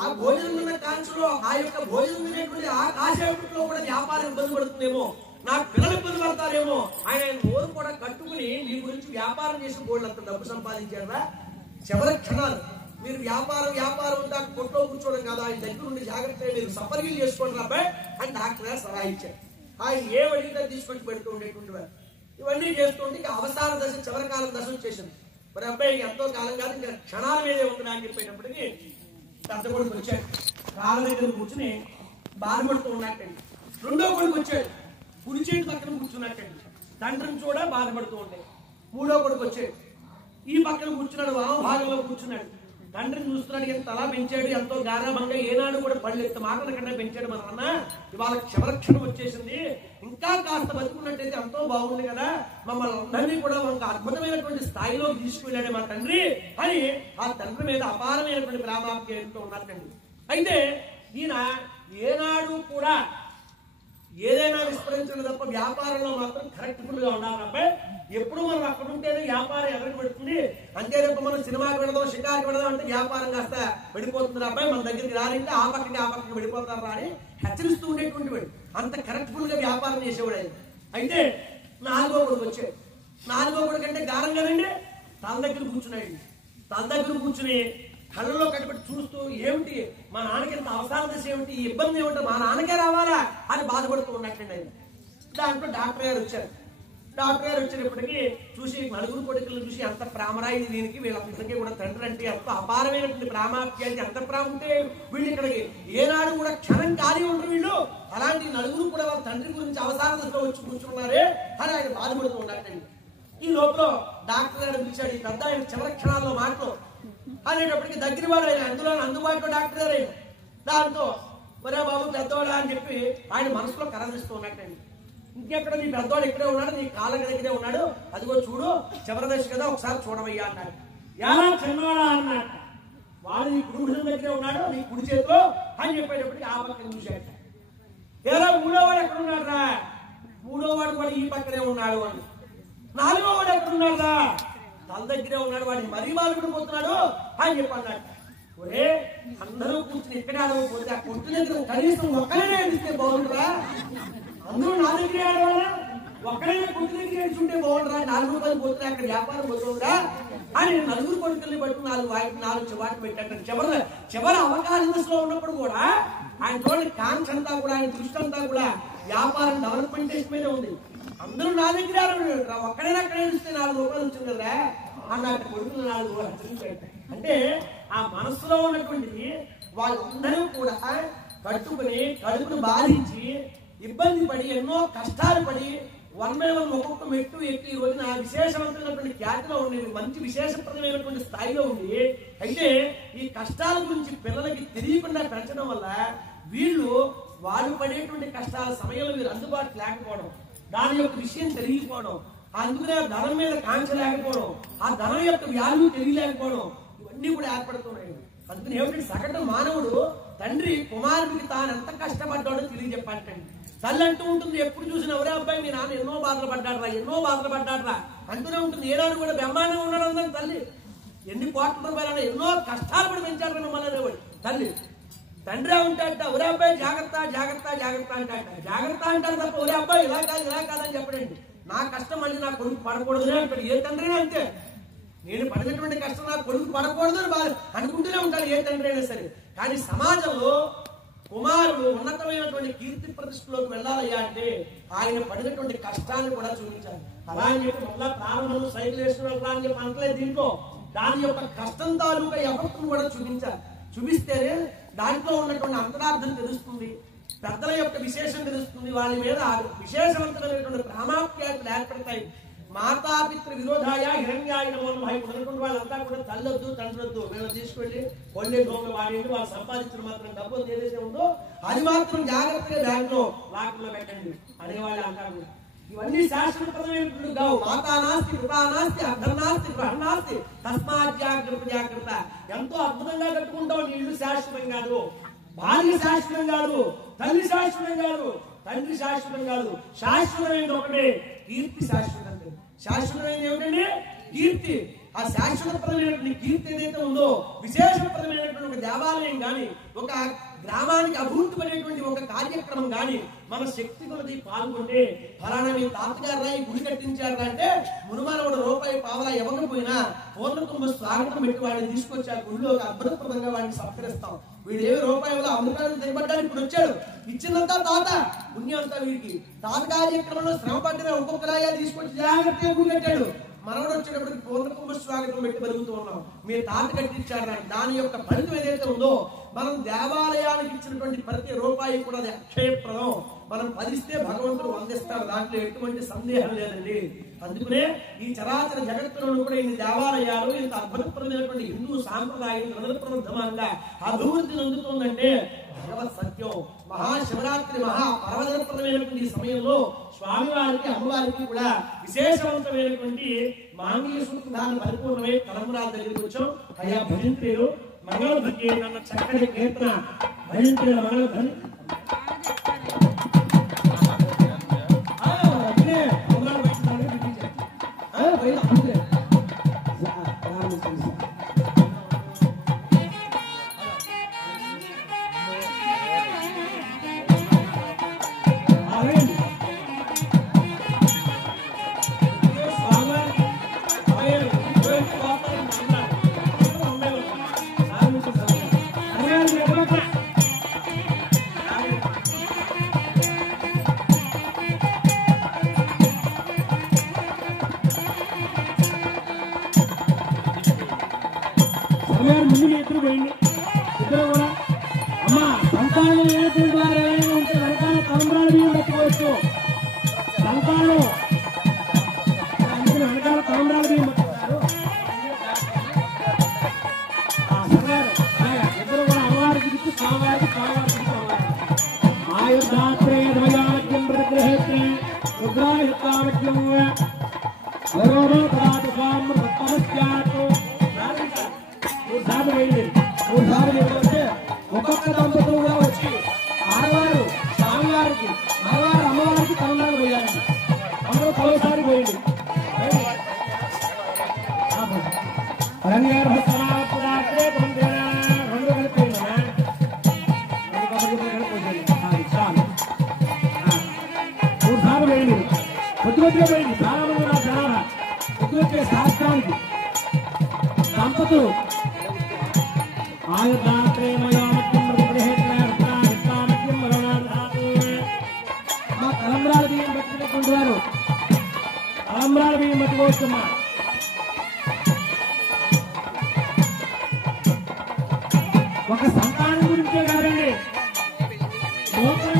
ఆ భోజనం ఉన్న కాంక్షలో ఆ యొక్క భోజనం తినేటువంటి ఆ కాసేపట్లో కూడా వ్యాపారం ఇబ్బంది పడుతుందేమో, నా పిల్లలు ఇబ్బంది పడతారేమో ఆయన నోరు కూడా కట్టుకుని మీ గురించి వ్యాపారం చేసి బోర్డులంత డబ్బు సంపాదించారా. చివరి క్షణాలు మీరు వ్యాపారం దాకా కొట్లో కూర్చోవడం కాదు, ఆయన దగ్గర ఉండి జాగ్రత్తగా మీరు సపర్యలు చేసుకోండి అబ్బాయి అని డాక్టర్ గారు సలహా ఇచ్చారు. ఆయన ఏ వడిగా తీసుకొచ్చి పెడుతూ ఉండేటువంటి వారు. ఇవన్నీ చేస్తుంటే ఇక అవసాన దశ, చివరి కాలం దశ వచ్చేసింది. మరి అబ్బాయి ఎంతో కాలం కాదు, ఇంకా క్షణాల మీదే ఉంటున్నా అని చెప్పేటప్పటికి పెద్ద కొడుకు వచ్చాడు. కాళ్ళ దగ్గర కూర్చుని బాధపడుతూ ఉన్నట్టండి. రెండో కొడుకు వచ్చాడు, కుడి చేతి పక్కన కూర్చున్నట్టండి. తండ్రిని చూడ బాధపడుతూ ఉంటాయి. మూడో కొడుకు వచ్చాడు, ఈ పక్కన కూర్చున్నాడు, వామభాగంలో కూర్చున్నాడు. తండ్రిని చూస్తున్నాడు, ఎంత అలా పెంచాడు, ఎంతో గారాభంగా, ఏనాడు కూడా పళ్ళు ఎత్త మాటల కన్నా పెంచాడు మన అన్న. ఇవాళ క్షవరక్షణం వచ్చేసింది, ఇంకా కాస్త బతుకున్నట్టయితే ఎంతో బాగుంది కదా, మమ్మల్ని అందరినీ కూడా ఒక అద్భుతమైనటువంటి స్థాయిలో తీసుకువెళ్ళాడు మా తండ్రి అని ఆ తండ్రి మీద అపారమైనటువంటి ప్రేమాప్యాయంతో ఉన్నట్టండి. అయితే ఈయన ఏనాడు కూడా ఏదైనా విస్మరించడం తప్ప వ్యాపారంలో మాత్రం కరెక్ట్ఫుల్ గా ఉండాలి అబ్బాయి. ఎప్పుడు మనం అక్కడ ఉంటేనే వ్యాపారం ఎదరికి పెడుతుంది. అంతే తప్ప మనం సినిమాకి వెళదాం, షికారికి వెళదాం అంటే వ్యాపారం కాస్త వెళ్ళిపోతుంది అబ్బాయి, మన దగ్గరికి రాలింటే ఆ పక్కకి వెళ్ళిపోతారా అని హెచ్చరిస్తూ ఉండేటువంటి వాడు. అంత కరెక్ట్ఫుల్ గా వ్యాపారం చేసేవాడు ఆయన. అయితే 4వ కొడుకు వచ్చాడు. 4వ కొడుకు అంటే గారం కదండి, తల దగ్గర కూర్చున్నాడు. తల దగ్గర కూర్చుని కళ్ళలో కట్టుబడి చూస్తూ ఏమిటి మా నాన్నకి ఎంత అవసరం దశ ఏమిటి, ఈ ఇబ్బంది ఏమిటో మా నాన్నకే రావాలా అని బాధపడుతూ ఉన్నట్టండి ఆయన. దాంట్లో డాక్టర్ గారు వచ్చారు. డాక్టర్ గారు వచ్చేటప్పటికి చూసి 4 కొడుకులను చూసి ఎంత ప్రేమరాయి దీనికి, వీళ్ళందరికీ కూడా తండ్రి అంటే ఎంత అపారమైనటువంటి ప్రేమాప్యానికి, ఎంత ప్రేమ ఉంటే వీళ్ళు ఇక్కడికి ఏనాడు కూడా క్షణం ఖాళీ ఉండరు వీళ్ళు. అలాంటి 4 కూడా వాళ్ళ తండ్రి గురించి అవసరం దశలో వచ్చి కూర్చున్నారే అని ఆయన బాధపడుతూ ఉన్నట్టండి. ఈ లోపల డాక్టర్ గారు పిలిచాడు. ఈ పెద్ద ఆయన చివరి క్షణాల్లో మాటలు, అనేటప్పటికి దగ్గర వాడు ఆయన, అందులో అందుబాటులో డాక్టర్ గారు ఆయన. దాంతో ఒరే బాబు పెద్దవాడా అని చెప్పి ఆయన మనసులో కరదిస్తూ ఉన్నట్టండి. ఇంకెక్కడ నీ పెద్దవాడు ఇక్కడే ఉన్నాడు, నీ కాళ్ళ దగ్గరే ఉన్నాడు, అదిగో చూడు చివరి దశ కదా ఒకసారి చూడవయ్యా అన్నాడు. ఎలా చిన్నవాడా అన్నాడు. వాడు నీ కుడి భుజం దగ్గరే ఉన్నాడు, నీ కుడి చేతిలో అని చెప్పేటప్పటికి ఆ పక్కన చూశాడు. ఎలా మూడోవాడు ఎక్కడ ఉన్నాడు రా? మూడోవాడు కూడా ఈ పక్కనే ఉన్నాడు అని. నాలుగోవాడు ఎక్కడ ఉన్నాడు రా? తల దగ్గరే ఉన్నాడు, వాడిని మరీ బాలుడు పోతున్నాడు అని చెప్పి అన్నాడు. ఒరే అందరూ కూర్చుని ఇక్కడే ఆడకపోతే ఆ కొట్టు దగ్గర కనీసం ఒక్కడే అడిగితే బాగుంటుందా? అందరూ నా దగ్గరే ఆడవాళ్ళ, ఒక్కడైనా కొట్టు దగ్గర ఏడ్చుంటే బాగుంటుందా? 4 రూపాయలు పోతున్నా అక్కడ వ్యాపారం పోతుందా అని నలుగురు కొడుకుల్ని బట్టి 4 చివాట్లు పెట్టాడు. చివరి అవకాశ దశలో ఉన్నప్పుడు కూడా ఆయన చూడండి కాంక్ష అంతా కూడా, ఆయన దృష్టి అంతా కూడా వ్యాపారం డెవలప్మెంటేషన్ మీద ఉంది. అందరూ నా దగ్గర ఒక్కడైనా అక్కడ ఏడిస్తే 4 రూపాయలు వచ్చింది కదా అన్నట్టు కొడుకులు 4 రూపాయలు. అంటే ఆ మనసులో ఉన్నటువంటిది వాళ్ళందరూ కూడా కట్టుకుని కడుపును బాధించి ఇబ్బంది పడి ఎన్నో కష్టాలు పడి 1 by 1 ఒక్కొక్క మెట్టు ఎక్కి ఈ రోజున విశేషవంతమైనటువంటి ఖ్యాతిలో ఉండి మంచి విశేషప్రదమైనటువంటి స్థాయిలో ఉంది. అయితే ఈ కష్టాల గురించి పిల్లలకి తెలియకుండా పెంచడం వల్ల వాళ్ళు పడేటువంటి కష్టాల సమయంలో మీరు అందుబాటు లేకపోవడం, దాని యొక్క విషయం తెలియకపోవడం, అందుకనే ధనం మీద కాంక్ష లేకపోవడం, ఆ ధనం యొక్క వాల్యూ తెలియలేకపోవడం, ఇవన్నీ కూడా ఏర్పడుతున్నాయి. అందుకని ఏమిటంటే సగటు మానవుడు తండ్రి కుమారుడికి తాను ఎంత కష్టపడ్డాడో తెలియజెప్పాలండి. తల్లి అంటూ ఉంటుంది ఎప్పుడు చూసిన ఎవరే అబ్బాయి మీ నాన్న ఎన్నో బాధలు పడ్డాడరా అంటూనే ఉంటుంది. ఏనాడు కూడా బ్రహ్మాండంగా ఉన్నాడు అందరం తల్లి. ఎన్ని కోట్ల రూపాయలు ఎన్నో కష్టాలు పడి పెంచారు మిమ్మల్ని తల్లి. తండ్రి ఉంటాడట ఒరే అబ్బాయి జాగ్రత్త అంటాడట. జాగ్రత్త అంటాడు తప్ప ఒరే అబ్బాయి ఇలా కాదని చెప్పడండి. నా కష్టం మళ్ళీ నా కొడుకు పడకూడదు అంటాడు. ఏ తండ్రి అంతే, నేను పడినటువంటి కష్టం నా కొడుకు పడకూడదు అని బాధ అనుకుంటూనే ఉంటాడు ఏ తండ్రి అయినా సరే. కానీ సమాజంలో కుమారుడు ఉన్నతమైనటువంటి కీర్తి ప్రతిష్టలోకి వెళ్ళాలయ్యా అంటే ఆయన పడినటువంటి కష్టాన్ని కూడా చూపించాలి. అలా అని చెప్పి మళ్ళా ప్రారంభంలో సైకిల్ వేసుకుని అని చెప్పి అనట్లేదు. దీంట్లో దాని యొక్క కష్టం తాలూకా ఎఫెక్ట్ను కూడా చూపించాలి. చూపిస్తేనే దాంట్లో ఉన్నటువంటి అంతరార్థం తెలుస్తుంది, పెద్దల యొక్క విశేషం తెలుస్తుంది, వాళ్ళ మీద విశేషవంతమైనటువంటి ప్రామాణ్యాలు ఏర్పడతాయి. మాతాపితృ విరోధాయ హిరణ్యాయ నమో నమః అనుకున్న వాళ్ళంతా కూడా తల్లొద్దు తండ్రొద్దు మేము తీసుకెళ్ళి కొల్లి డోలు వాడేది వాళ్ళు సంపాదించిన మాత్రం డబ్బులు ఏదైతే ఉందో అది మాత్రం జాగ్రత్తగా బ్యాంకులో లాక్లో పెట్టండి అనేవాళ్ళు అంటారు. ఇవన్నీ శాశ్వతమైనటువంటి కావు. మాతా నాస్తి పితా నాస్తి అర్ధనాస్తి గృహనాస్తి తస్మాత్ జాగ్రత్త. ఎంతో అద్భుతంగా కట్టుకుంటాం. ఇల్లు శాశ్వతం కాదు, భార్య శాశ్వతం కాదు, తల్లి శాశ్వతం కాదు, తండ్రి శాశ్వతం కాదు. శాశ్వతమైనది ఒకటే, కీర్తి శాశ్వతం. శాశ్వతమైనది ఏమిటండి? కీర్తి. ఆ శాశ్వతప్రదమైనటువంటి కీర్తి ఏదైతే ఉందో, విశేషప్రదమైనటువంటి ఒక దేవాలయం కానీ, ఒక గ్రామానికి అభివృద్ధి పడేటువంటి ఒక కార్యక్రమం కానీ మన శక్తి కొలది పాల్గొంటే ఫలానా మీ తాతగారు రాయి గుడి కట్టించారు అంటే మునుమానవుడు రూపాయి పావలా ఇవ్వకపోయినా పూర్ణకుంభ స్వాగతం పెట్టి వాడిని తీసుకొచ్చి ఆ గుడిలో ఒక అద్భుతప్రదంగా వాడిని సత్కరిస్తాం. వీడు ఏ రూపాయలు అమృతాన్ని తినబడ్డానికి ఇప్పుడు వచ్చాడు, ఇచ్చిందంతా తాత పుణ్యం అంతా వీడికి. తాత కార్యక్రమంలో శ్రమ పట్టిన ఒక్కొక్కలాగా తీసుకొచ్చి జాగ్రత్తగా గుడి కట్టాడు. మనవడు వచ్చేటప్పటికి పూర్ణకుంభ స్వాగతం పెట్టి బతుకుతూ ఉన్నాం. మీరు తాత కట్టించారు. దాని యొక్క ఫలితం ఏదైతే ఉందో, మనం దేవాలయానికి ఇచ్చినటువంటి ప్రతి రూపాయి కూడా అది అక్షయప్రదం. మనం ఫలిస్తే భగవంతుడు వందిస్తాడు, దాంట్లో ఎటువంటి సందేహం లేదండి. అందుకనే ఈ చరాచర జగత్తులో కూడా ఇన్ని దేవాలయాలు ఇంత అద్భుతప్రదమైనటువంటి హిందూ సాంప్రదాయం ప్రబుద్ధమానంగా అభివృద్ధి చెందుతుందంటే భగవత్ సత్యం. మహాశివరాత్రి పర్వతప్రదమైనటువంటి ఈ సమయంలో స్వామివారికి అమ్మవారికి కూడా విశేషవంతమైనటువంటి మాంగళ్య సూత్రాన్ని పరిపూర్ణమై తలంబరాల దగ్గరికి వచ్చాం. అయ్యా భజంత్రులు మంగళధ్వని అన్న చక్కటి కీర్తన భజంత్రుల మంగళధ్వని ముందు ఇద్దరు పోయింది. ఇద్దరు కూడా అమ్మ సంతానం లేనటువంటి వారు ఏమైనా ఉంటే వెనకాల తలంబరాలు బియ్యం పెట్టుకోవచ్చు. సంతానం వెనకాల తలంబరాలు బియ్యం పెట్టుకుంటారు. आयुर्दात्रे द्वयामज्ञं प्रतिगृहेत्रे रुद्रायुक्तामज्ञं वरोरो तदातु स्वाम तमस्यातु ఊర్ధాలు వేయండి అంటే ఒక్కొక్క దంపతులు కూడా వచ్చి ఆడవారు స్వామివారికి ఆడవారు అమ్మవారికి తలంబ్రాలు వేయాలండి అందరూ తలసారి పోయింది ఊర్ధాలు వేయండి పొద్దుగొద్దుగా పోయింది చాలా మంది నా జనాభా పొద్దుగొచ్చే శాస్త్రానికి దంపతులు आयुर्दात्रे मयामज्ञं प्रतिगृहेत्रे रुद्रायुक्तामज्ञं वरुणाधातु మా తలంబ్రాల బియ్యం పట్టుకునేటువంటి తలంబ్రాల బియ్యం పట్టుకోవచ్చుమా ఒక సంతానం గురించే కాదండి నూతన